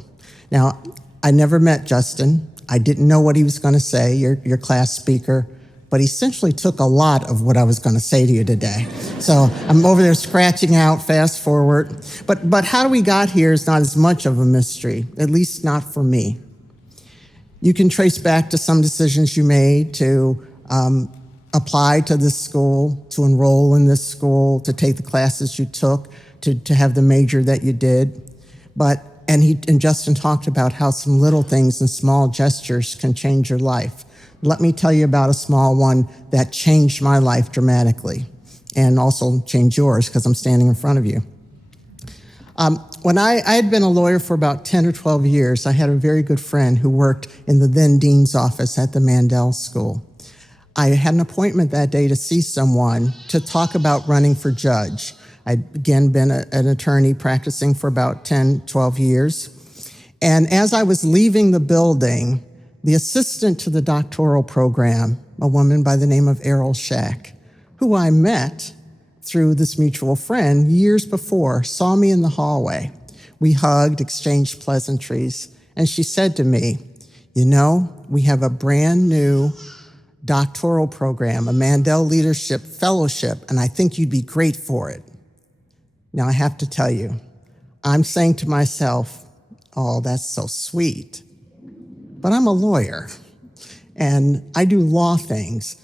Now, I never met Justin. I didn't know what he was going to say, your class speaker, but he essentially took a lot of what I was going to say to you today. So I'm over there scratching out, fast forward. But how we got here is not as much of a mystery, at least not for me. You can trace back to some decisions you made to apply to this school, to enroll in this school, to take the classes you took, to have the major that you did. And Justin talked about how some little things and small gestures can change your life. Let me tell you about a small one that changed my life dramatically and also changed yours because I'm standing in front of you. When I had been a lawyer for about 10 or 12 years, I had a very good friend who worked in the then dean's office at the Mandel School. I had an appointment that day to see someone to talk about running for judge. I'd again been an attorney practicing for about 10, 12 years. And as I was leaving the building, the assistant to the doctoral program, a woman by the name of Errol Shack, who I met through this mutual friend years before, saw me in the hallway. We hugged, exchanged pleasantries, and she said to me, you know, we have a brand new doctoral program, a Mandel Leadership Fellowship, and I think you'd be great for it. Now, I have to tell you, I'm saying to myself, oh, that's so sweet. But I'm a lawyer, and I do law things.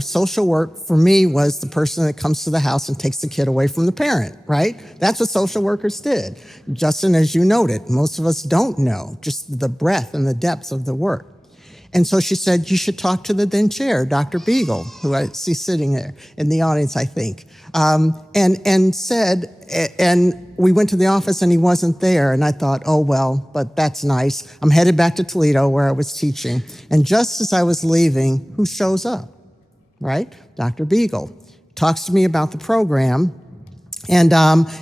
Social work for me was the person that comes to the house and takes the kid away from the parent, right? That's what social workers did. Justin, as you noted, most of us don't know just the breadth and the depth of the work. And so she said, you should talk to the then chair, Dr. Beagle, who I see sitting there in the audience, I think. And we went to the office and he wasn't there. And I thought, oh, well, but that's nice. I'm headed back to Toledo where I was teaching. And just as I was leaving, who shows up, right? Dr. Beagle talks to me about the program. And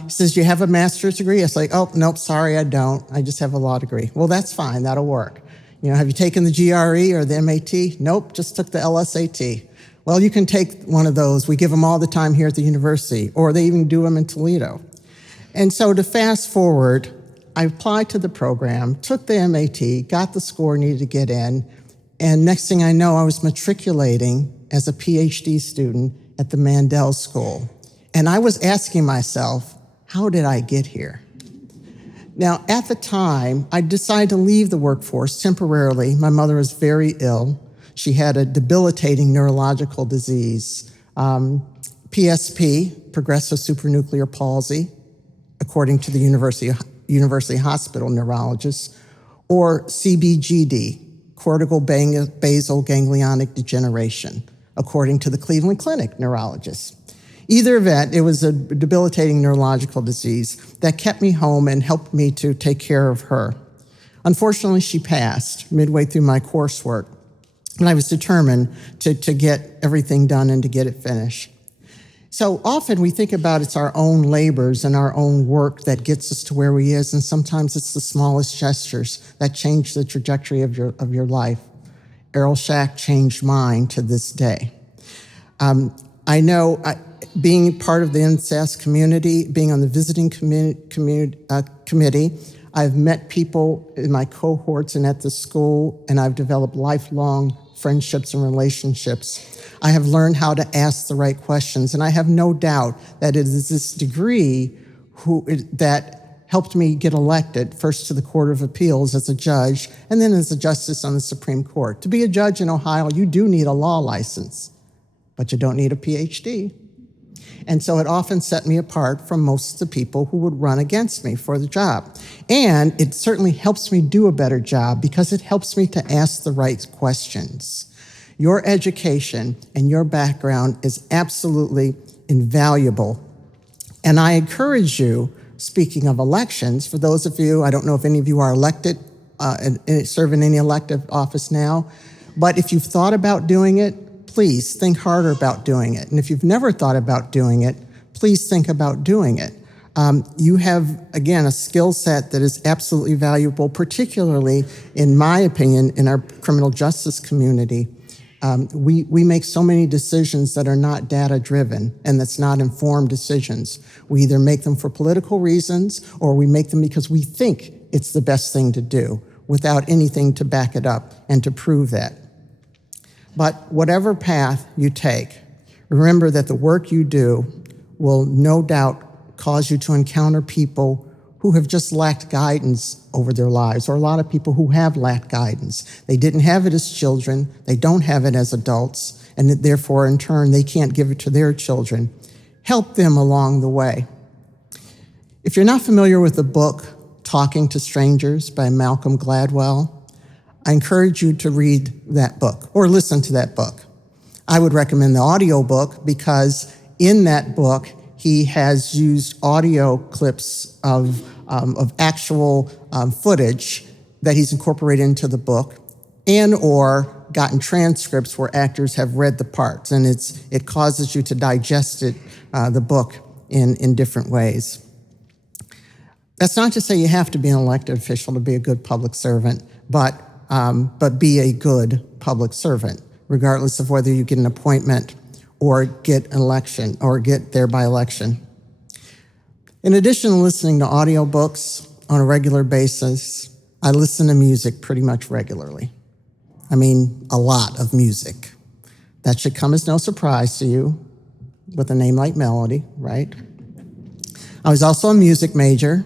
he says, you have a master's degree? I was like, oh, nope, sorry, I don't. I just have a law degree. Well, that's fine. That'll work. Have you taken the GRE or the MAT? Nope, just took the LSAT. Well, you can take one of those. We give them all the time here at the university, or they even do them in Toledo. And so to fast forward, I applied to the program, took the MAT, got the score needed to get in, and next thing I know, I was matriculating as a PhD student at the Mandel School. And I was asking myself, how did I get here? Now, at the time, I decided to leave the workforce temporarily. My mother was very ill. She had a debilitating neurological disease, PSP, progressive supranuclear palsy, according to the University Hospital neurologist, or CBGD, cortical basal ganglionic degeneration, according to the Cleveland Clinic neurologist. Either event, it was a debilitating neurological disease that kept me home and helped me to take care of her. Unfortunately, she passed midway through my coursework, and I was determined to get everything done and to get it finished. So often we think about it's our own labors and our own work that gets us to where we is, and sometimes it's the smallest gestures that change the trajectory of your life. Errol Shack changed mine to this day. I know being part of the MSASS community, being on the visiting committee, I've met people in my cohorts and at the school, and I've developed lifelong friendships and relationships. I have learned how to ask the right questions, and I have no doubt that it is this degree that helped me get elected, first to the Court of Appeals as a judge, and then as a justice on the Supreme Court. To be a judge in Ohio, you do need a law license, but you don't need a PhD. And so it often set me apart from most of the people who would run against me for the job. And it certainly helps me do a better job because it helps me to ask the right questions. Your education and your background is absolutely invaluable. And I encourage you, speaking of elections, for those of you, I don't know if any of you are elected and serve in any elective office now, but if you've thought about doing it, please think harder about doing it. And if you've never thought about doing it, please think about doing it. You have, again, a skill set that is absolutely valuable, particularly, in my opinion, in our criminal justice community. We make so many decisions that are not data-driven and that's not informed decisions. We either make them for political reasons or we make them because we think it's the best thing to do without anything to back it up and to prove that. But whatever path you take, remember that the work you do will no doubt cause you to encounter people who have just lacked guidance over their lives, or a lot of people who have lacked guidance. They didn't have it as children, they don't have it as adults, and therefore, in turn, they can't give it to their children. Help them along the way. If you're not familiar with the book, Talking to Strangers by Malcolm Gladwell, I encourage you to read that book or listen to that book. I would recommend the audio book because in that book, he has used audio clips of actual footage that he's incorporated into the book and or gotten transcripts where actors have read the parts, and it causes you to digest the book in different ways. That's not to say you have to be an elected official to be a good public servant, but be a good public servant, regardless of whether you get an appointment or get an election or get there by election. In addition to listening to audiobooks on a regular basis, I listen to music pretty much regularly. I mean, a lot of music. That should come as no surprise to you with a name like Melody, right? I was also a music major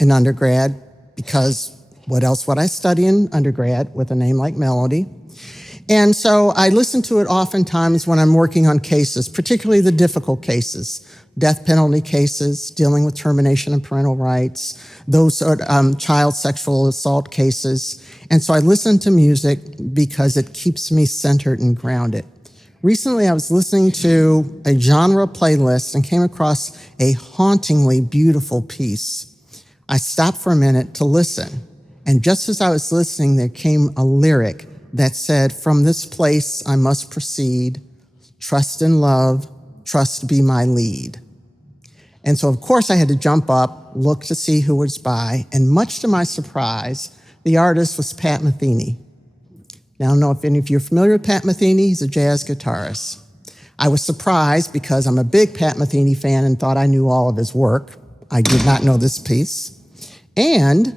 in undergrad because what else would I study in undergrad with a name like Melody? And so I listen to it oftentimes when I'm working on cases, particularly the difficult cases, death penalty cases, dealing with termination of parental rights, those child sexual assault cases. And so I listen to music because it keeps me centered and grounded. Recently, I was listening to a genre playlist and came across a hauntingly beautiful piece. I stopped for a minute to listen, and just as I was listening, there came a lyric that said, "From this place I must proceed, trust in love, trust be my lead." And so, of course, I had to jump up, look to see who was by, and much to my surprise, the artist was Pat Metheny. Now, I don't know if any of you are familiar with Pat Metheny. He's a jazz guitarist. I was surprised because I'm a big Pat Metheny fan and thought I knew all of his work. I did not know this piece. And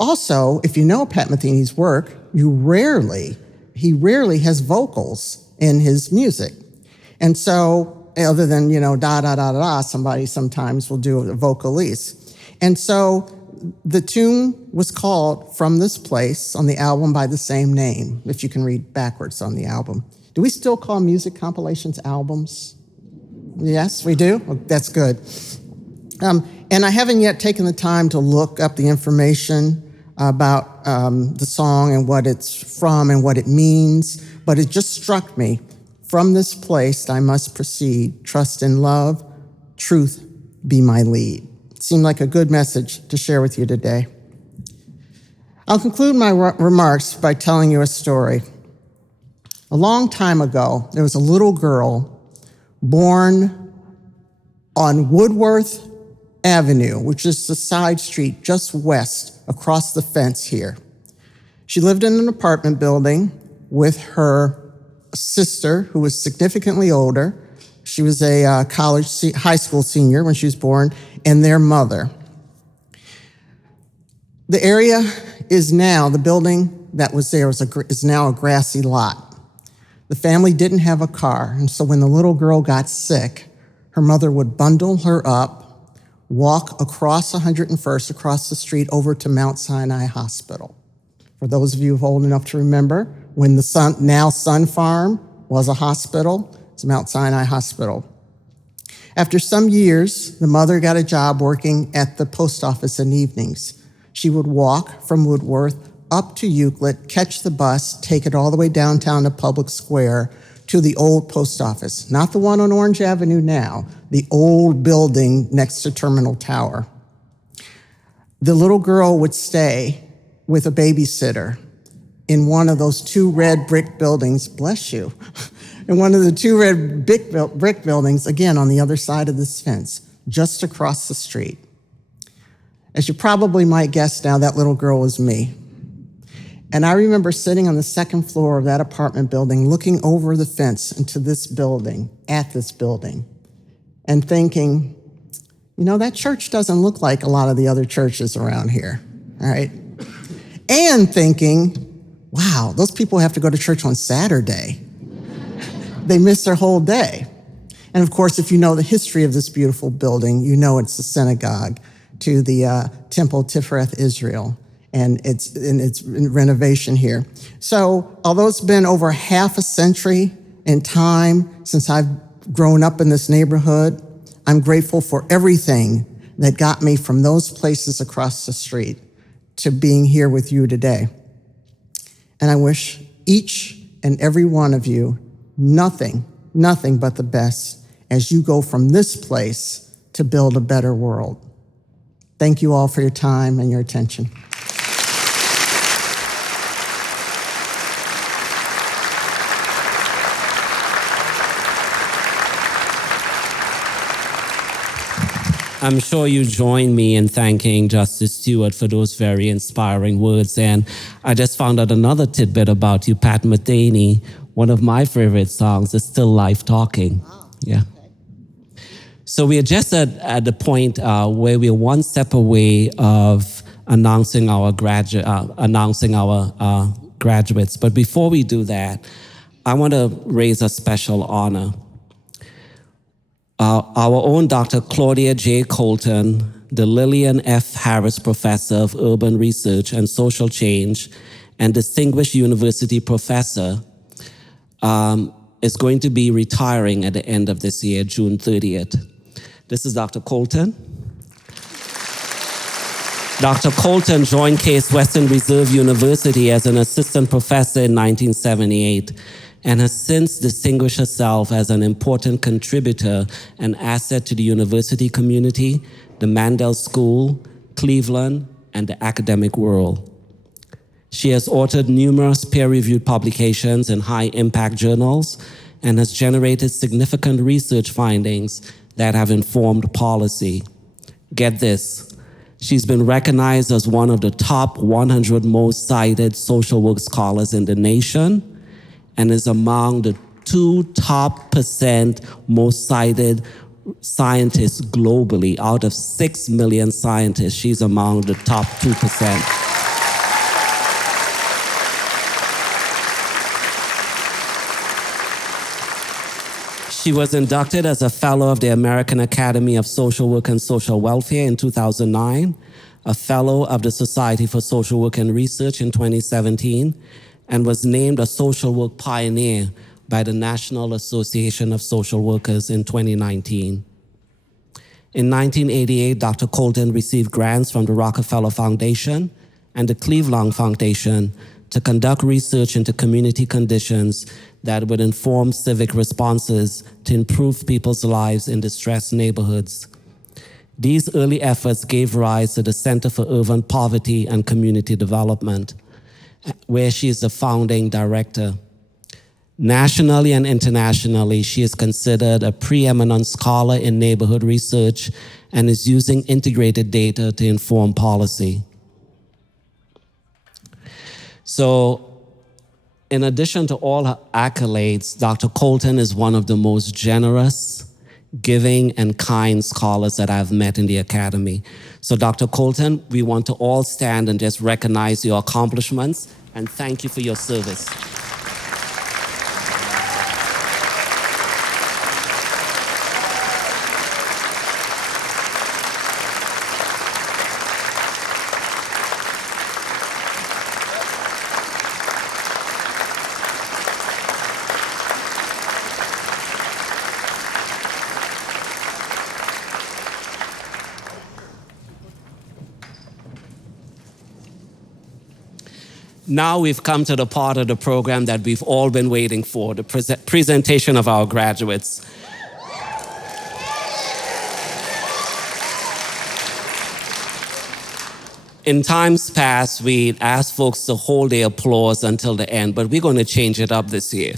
also, if you know Pat Metheny's work, he rarely has vocals in his music. And so, other than, da, da, da, da, da, somebody sometimes will do a vocalese. And so the tune was called From This Place on the album by the same name, if you can read backwards on the album. Do we still call music compilations albums? Yes, we do? Well, that's good. And I haven't yet taken the time to look up the information about the song and what it's from and what it means, but it just struck me. From this place I must proceed, trust in love, truth be my lead. It seemed like a good message to share with you today. I'll conclude my remarks by telling you a story. A long time ago, there was a little girl born on Woodworth Avenue, which is the side street just west across the fence here. She lived in an apartment building with her sister, who was significantly older. She was a high school senior when she was born, and their mother. The area is now, the building that was there is now a grassy lot. The family didn't have a car, and so when the little girl got sick, her mother would bundle her up, walk across 101st, across the street over to Mount Sinai Hospital. For those of you old enough to remember, when the Sun Farm was a hospital, it's Mount Sinai Hospital. After some years, the mother got a job working at the post office in evenings. She would walk from Woodworth up to Euclid, catch the bus, take it all the way downtown to Public Square to the old post office. Not the one on Orange Avenue now, the old building next to Terminal Tower. The little girl would stay with a babysitter in one of those two red brick buildings, bless you, in one of the two red brick buildings, again, on the other side of this fence, just across the street. As you probably might guess now, that little girl was me. And I remember sitting on the second floor of that apartment building, looking over the fence into this building, at this building, and thinking, that church doesn't look like a lot of the other churches around here, all right? And thinking, wow, those people have to go to church on Saturday. They miss their whole day. And of course, if you know the history of this beautiful building, you know it's the synagogue to the Temple Tifereth Israel, and it's in renovation here. So although it's been over half a century in time since I've grown up in this neighborhood, I'm grateful for everything that got me from those places across the street to being here with you today. And I wish each and every one of you nothing but the best as you go from this place to build a better world. Thank you all for your time and your attention. I'm sure you join me in thanking Justice Stewart for those very inspiring words. And I just found out another tidbit about you, Pat Metheny. One of my favorite songs is Still Life Talking. Yeah. So we are just at the point where we're one step away of announcing our graduates. But before we do that, I want to raise a special honor. Our own Dr. Claudia J. Colton, the Lillian F. Harris Professor of Urban Research and Social Change and Distinguished University Professor, is going to be retiring at the end of this year, June 30th. This is Dr. Colton. Dr. Colton joined Case Western Reserve University as an assistant professor in 1978 and has since distinguished herself as an important contributor and asset to the university community, the Mandel School, Cleveland, and the academic world. She has authored numerous peer-reviewed publications in high-impact journals and has generated significant research findings that have informed policy. Get this. She's been recognized as one of the top 100 most cited social work scholars in the nation and is among the 2 top % most cited scientists globally. Out of 6 million scientists, she's among the top 2%. She was inducted as a Fellow of the American Academy of Social Work and Social Welfare in 2009, a Fellow of the Society for Social Work and Research in 2017, and was named a Social Work Pioneer by the National Association of Social Workers in 2019. In 1988, Dr. Colton received grants from the Rockefeller Foundation and the Cleveland Foundation to conduct research into community conditions that would inform civic responses to improve people's lives in distressed neighborhoods. These early efforts gave rise to the Center for Urban Poverty and Community Development, where she is the founding director. Nationally and internationally, she is considered a preeminent scholar in neighborhood research and is using integrated data to inform policy. So, in addition to all her accolades, Dr. Colton is one of the most generous, giving, and kind scholars that I've met in the Academy. So, Dr. Colton, we want to all stand and just recognize your accomplishments and thank you for your service. Now we've come to the part of the program that we've all been waiting for, the presentation of our graduates. In times past, we'd ask folks to hold their applause until the end, but we're going to change it up this year.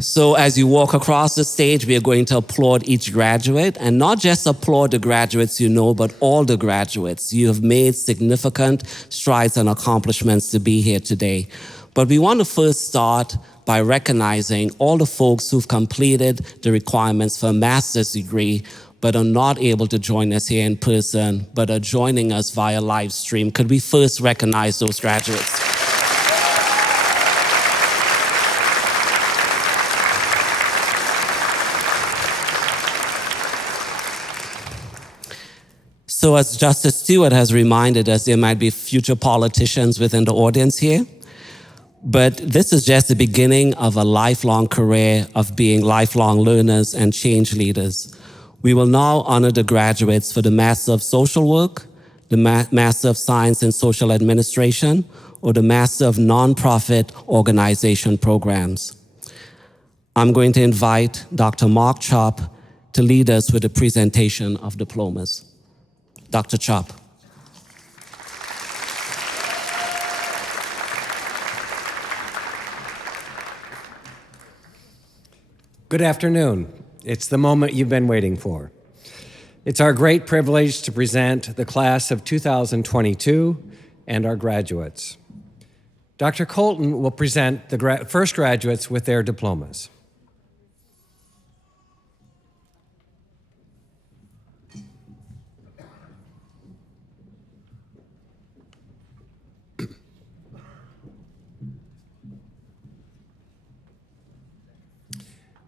So as you walk across the stage, we are going to applaud each graduate, and not just applaud the graduates you know, but all the graduates. You have made significant strides and accomplishments to be here today. But we want to first start by recognizing all the folks who've completed the requirements for a master's degree, but are not able to join us here in person, but are joining us via live stream. Could we first recognize those graduates? So as Justice Stewart has reminded us, there might be future politicians within the audience here, but this is just the beginning of a lifelong career of being lifelong learners and change leaders. We will now honor the graduates for the Master of Social Work, the Master of Science in Social Administration, or the Master of Nonprofit Organization Programs. I'm going to invite Dr. Mark Chop to lead us with the presentation of diplomas. Dr. Chop. Good afternoon. It's the moment you've been waiting for. It's our great privilege to present the class of 2022 and our graduates. Dr. Colton will present the first graduates with their diplomas.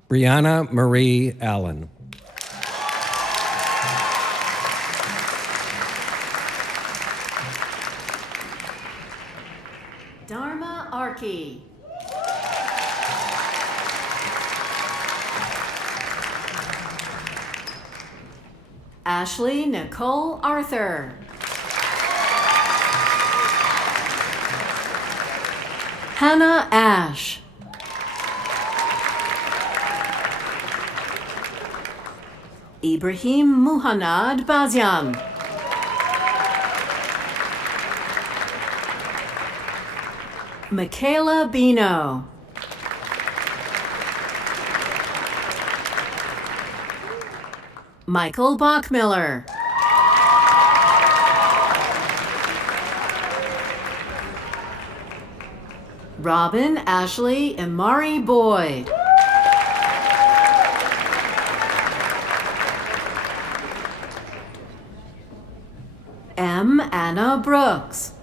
Brianna Marie Allen. Dharma Arki. Ashley Nicole Arthur. Hannah Ash. Ibrahim Muhannad Bazian. Michaela Bino. Michael Bachmiller. Robin Ashley Imari Boyd. M. Anna Brooks.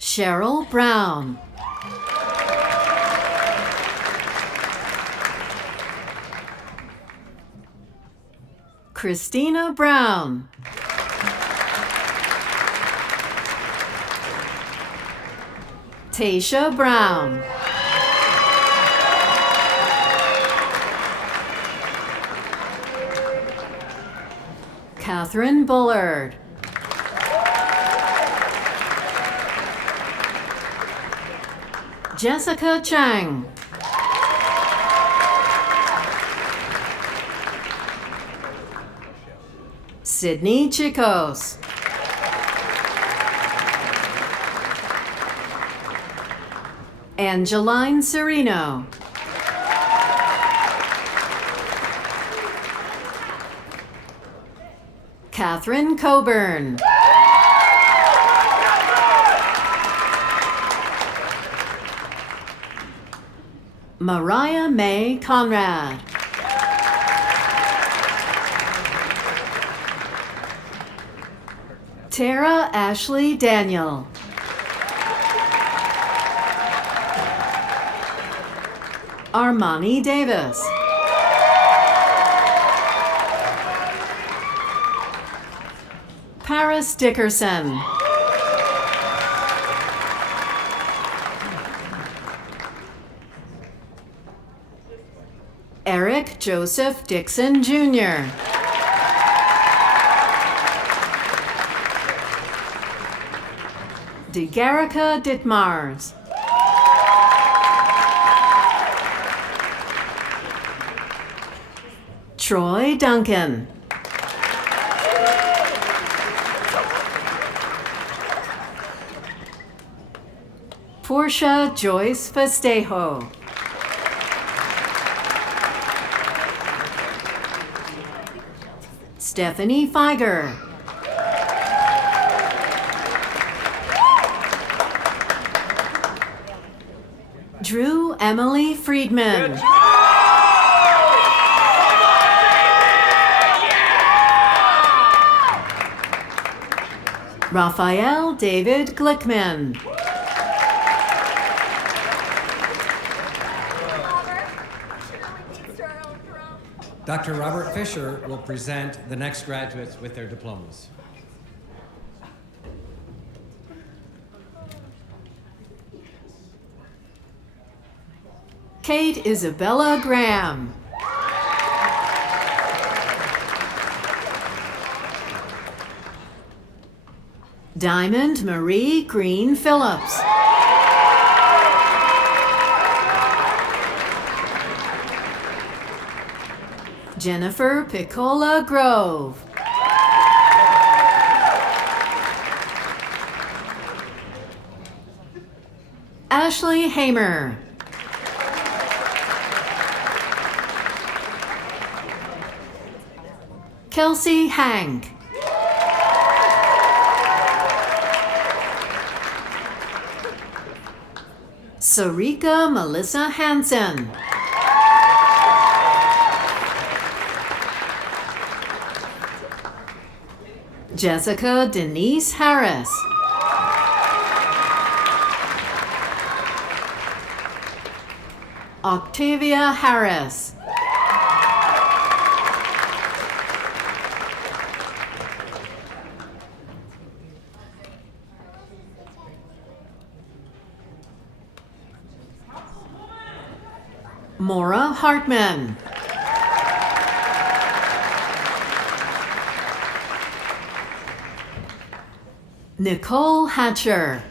Cheryl Brown. Christina Brown. Tasha Brown. Catherine Bullard. Jessica Chang. Sydney Chicos. Angeline Serino. Catherine Coburn. Mariah May Conrad. Tara Ashley Daniel. Armani Davis. Paris Dickerson. Eric Joseph Dixon Jr. DeGarica Ditmars. Troy Duncan. Portia Joyce Festejo. Stephanie Feiger. Drew Emily Friedman. Raphael David Glickman. Dr. Robert Fisher will present the next graduates with their diplomas. Kate Isabella Graham. Diamond Marie Green Phillips. Jennifer Piccola Grove. Ashley Hamer. Kelsey Hank. Sarika Melissa Hansen. Jessica Denise Harris. Octavia Harris. Maura Hartman. Nicole Hatcher.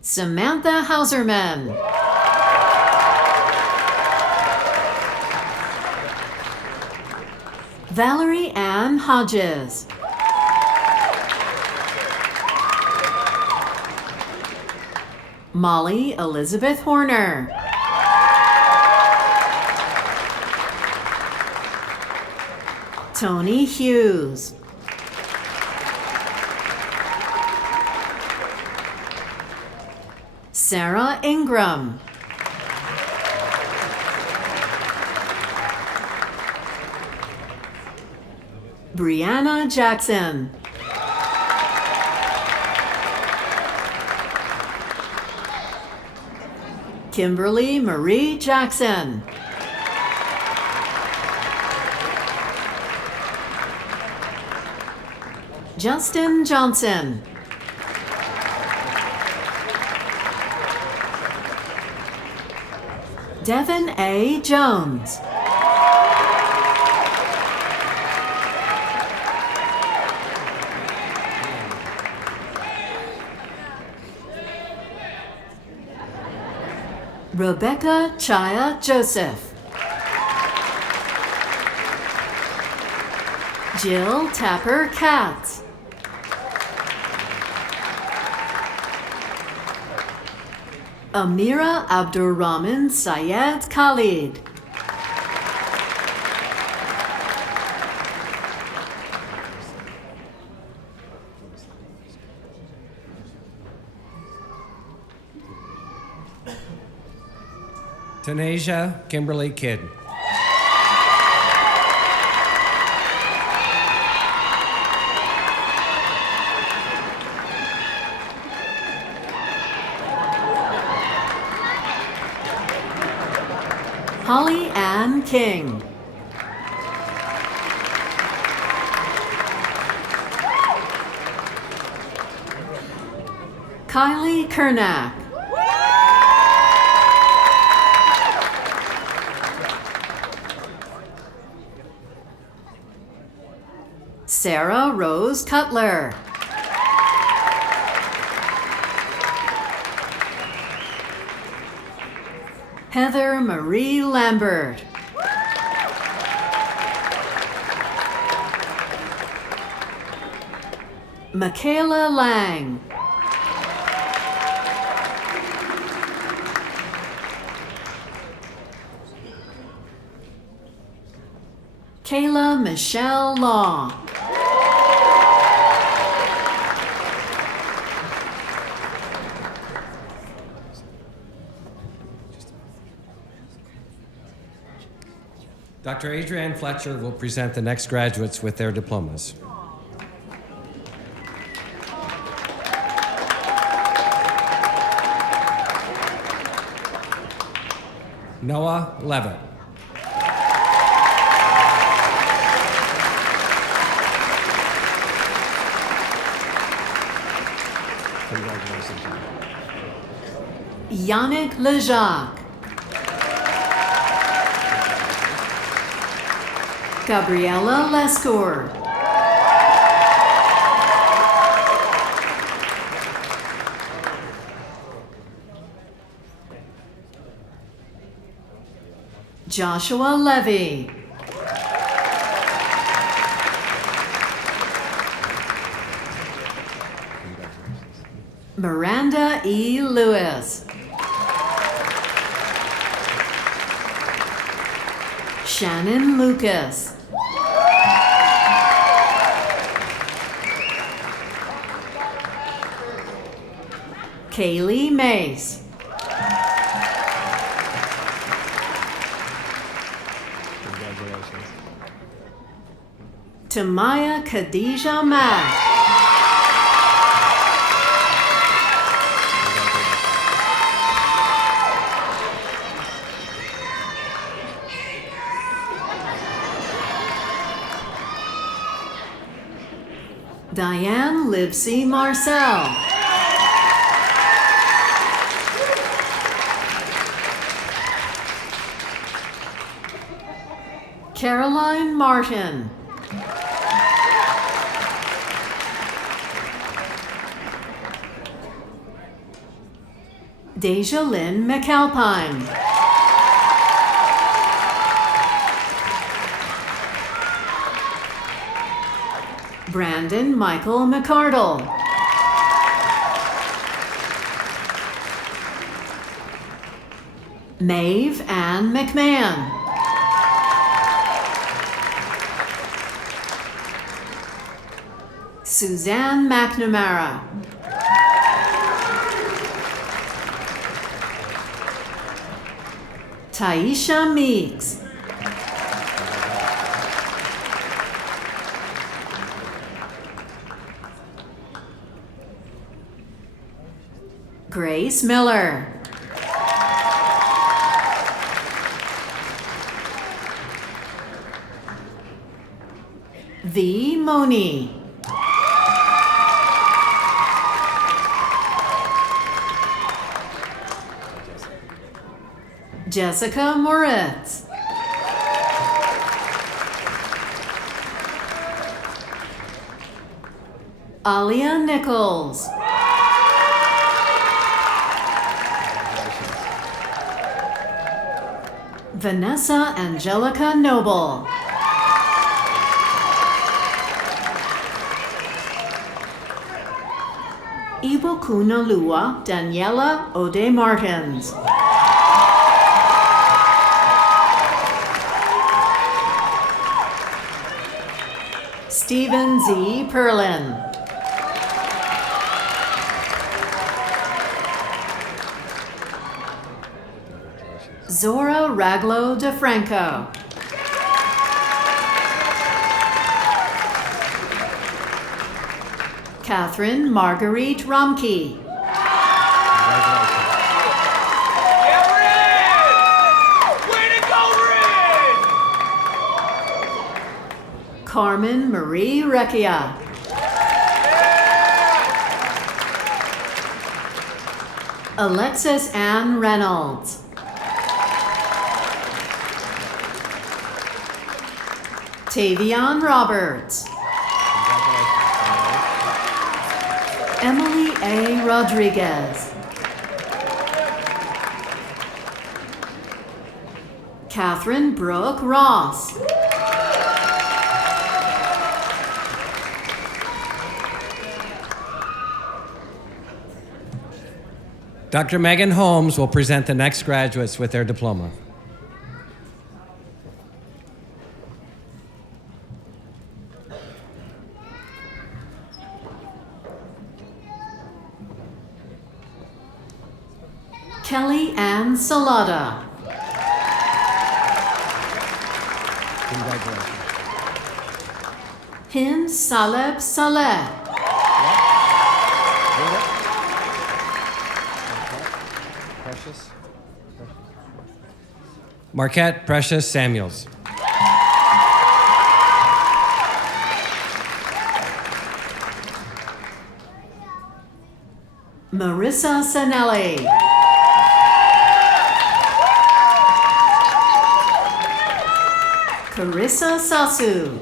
Samantha Hauserman. Valerie Ann Hodges. Molly Elizabeth Horner. Tony Hughes. Sarah Ingram. Brianna Jackson. Kimberly Marie Jackson. Justin Johnson. Devin A. Jones. Rebecca Chaya Joseph. Jill Tapper Katz. Amira Abdurrahman Syed Khalid. Tanasia Kimberly Kidd. Holly Ann King. Kylie Kernack. Sarah Rose Cutler. Heather Marie Lambert. Michaela Lang. Kayla Michelle Law. Dr. Adrienne Fletcher will present the next graduates with their diplomas. Noah Levitt. Congratulations. Yannick Lejac. Gabriella Lescour. Joshua Levy. Miranda E. Lewis. Shannon Lucas. Kaylee Mace. Congratulations. Tamaya Khadijah Mack. Diane Livesey Marcel. Caroline Martin. Deja Lynn McAlpine. Brandon Michael McCardle. Maeve Ann McMahon. Suzanne McNamara. Taisha Meeks. Grace Miller. The Moni. Jessica Moritz. Alia Nichols. Vanessa Angelica Noble. Ibokunalua Daniela Ode Martins. Stephen Z. Perlin. Zora Raglo DeFranco. Catherine Marguerite Romke. Carmen Marie Recchia. Alexis Ann Reynolds. Tavion Roberts. Emily A. Rodriguez. Catherine Brooke Ross. Dr. Megan Holmes will present the next graduates with their diploma. Kelly Ann Salada. Congratulations. Hind Saleb Saleh. Precious. Marquette Precious Samuels. Marissa Sanelli. Carissa Sasu.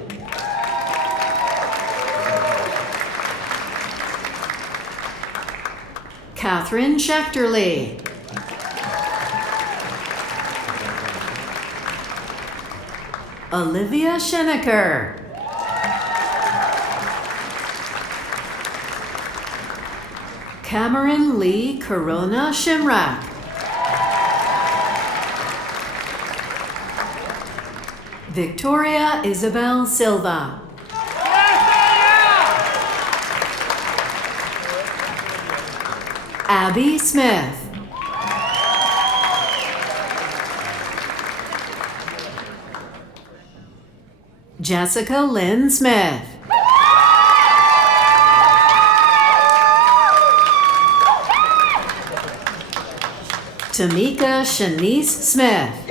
Catherine Schechterly. Olivia Schenecker. Cameron Lee Corona Shimrak. Victoria Isabel Silva. Abby Smith. Jessica Lynn Smith. Tamika Shanice Smith.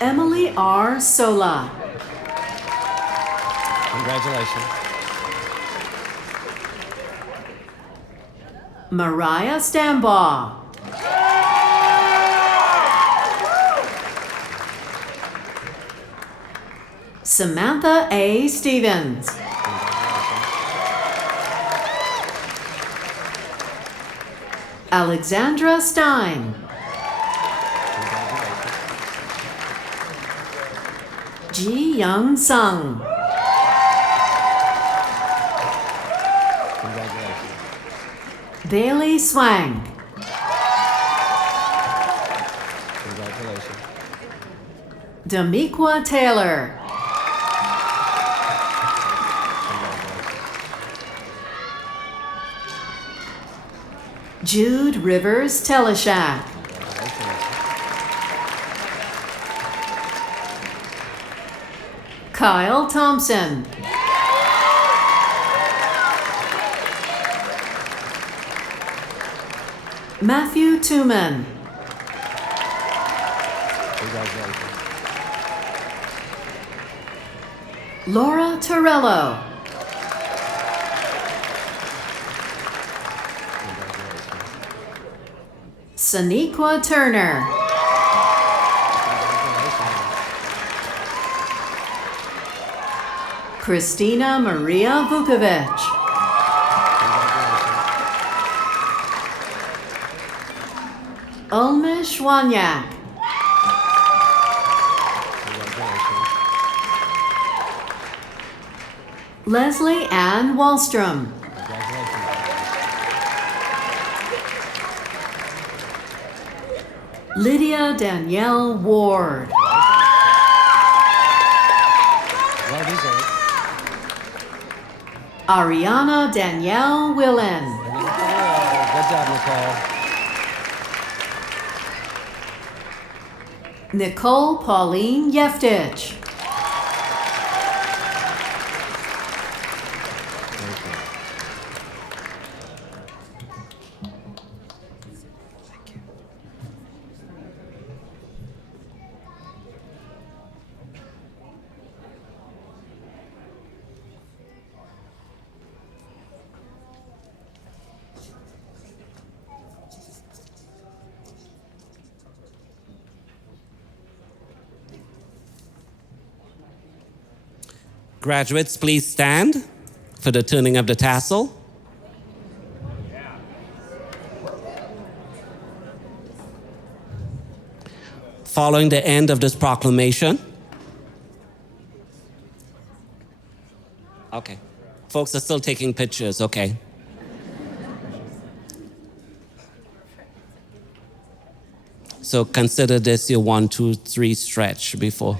Emily R. Sola. Congratulations. Mariah Stambaugh. Samantha A. Stevens. Alexandra Stein. Ji Young Sung. Bailey Swang. Congratulations. Damiqua Taylor. Jude Rivers Teleshak. Kyle Thompson. Matthew Tooman. Congratulations. Laura Torello. Saniqua Turner. Christina Maria Vukovic. Ulmish Wanyak. Leslie Ann Wallstrom. Lydia Danielle Ward. Well deserved. Ariana Danielle Willen. Good job, Nicole. Nicole Pauline Yeftich. Graduates, please stand for the turning of the tassel. Following the end of this proclamation. Okay. Folks are still taking pictures, okay. So consider this your 1, 2, 3 stretch before.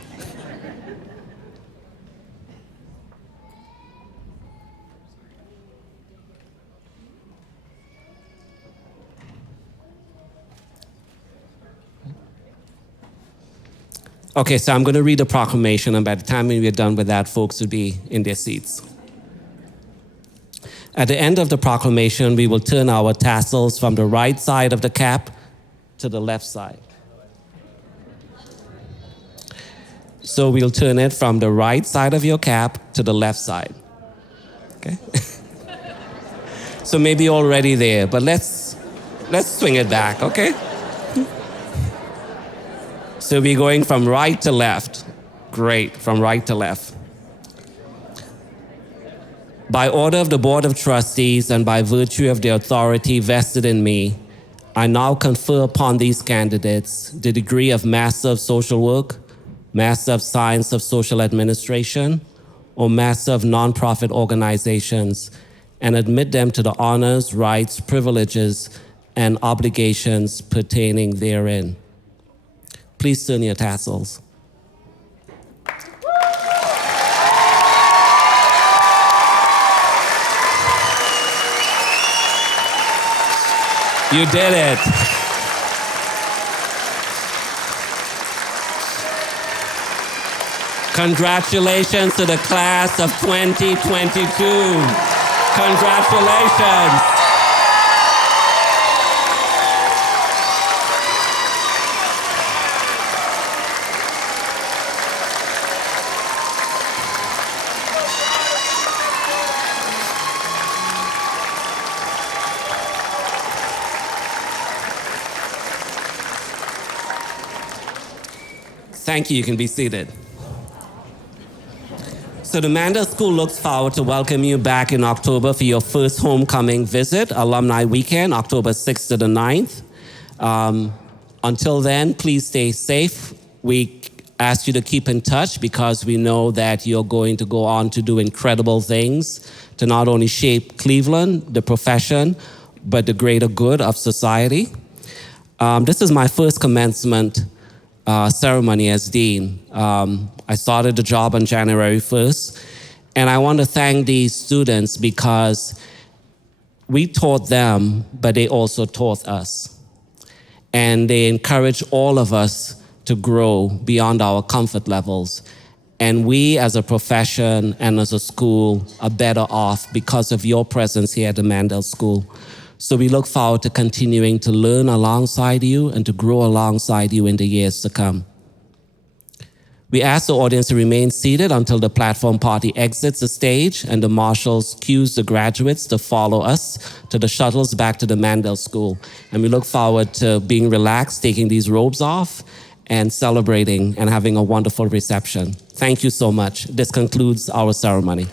Okay, so I'm going to read the proclamation, and by the time we're done with that, folks will be in their seats. At the end of the proclamation, we will turn our tassels from the right side of the cap to the left side. So we'll turn it from the right side of your cap to the left side. Okay? So maybe you're already there, but let's swing it back, okay? So we're going from right to left. Great, from right to left. By order of the Board of Trustees and by virtue of the authority vested in me, I now confer upon these candidates the degree of Master of Social Work, Master of Science of Social Administration, or Master of Nonprofit Organizations, and admit them to the honors, rights, privileges, and obligations pertaining therein. Please turn your tassels. You did it. Congratulations to the class of 2022. Congratulations. Thank you. You can be seated. So the Mandel School looks forward to welcome you back in October for your first homecoming visit, Alumni Weekend, October 6th to the 9th. Until then, please stay safe. We ask you to keep in touch because we know that you're going to go on to do incredible things to not only shape Cleveland, the profession, but the greater good of society. This is my first commencement ceremony as dean. I started the job on January 1st, and I want to thank these students because we taught them, but they also taught us. And they encourage all of us to grow beyond our comfort levels. And we as a profession and as a school are better off because of your presence here at the Mandel School. So we look forward to continuing to learn alongside you and to grow alongside you in the years to come. We ask the audience to remain seated until the platform party exits the stage and the marshals cues the graduates to follow us to the shuttles back to the Mandel School. And we look forward to being relaxed, taking these robes off, and celebrating and having a wonderful reception. Thank you so much. This concludes our ceremony.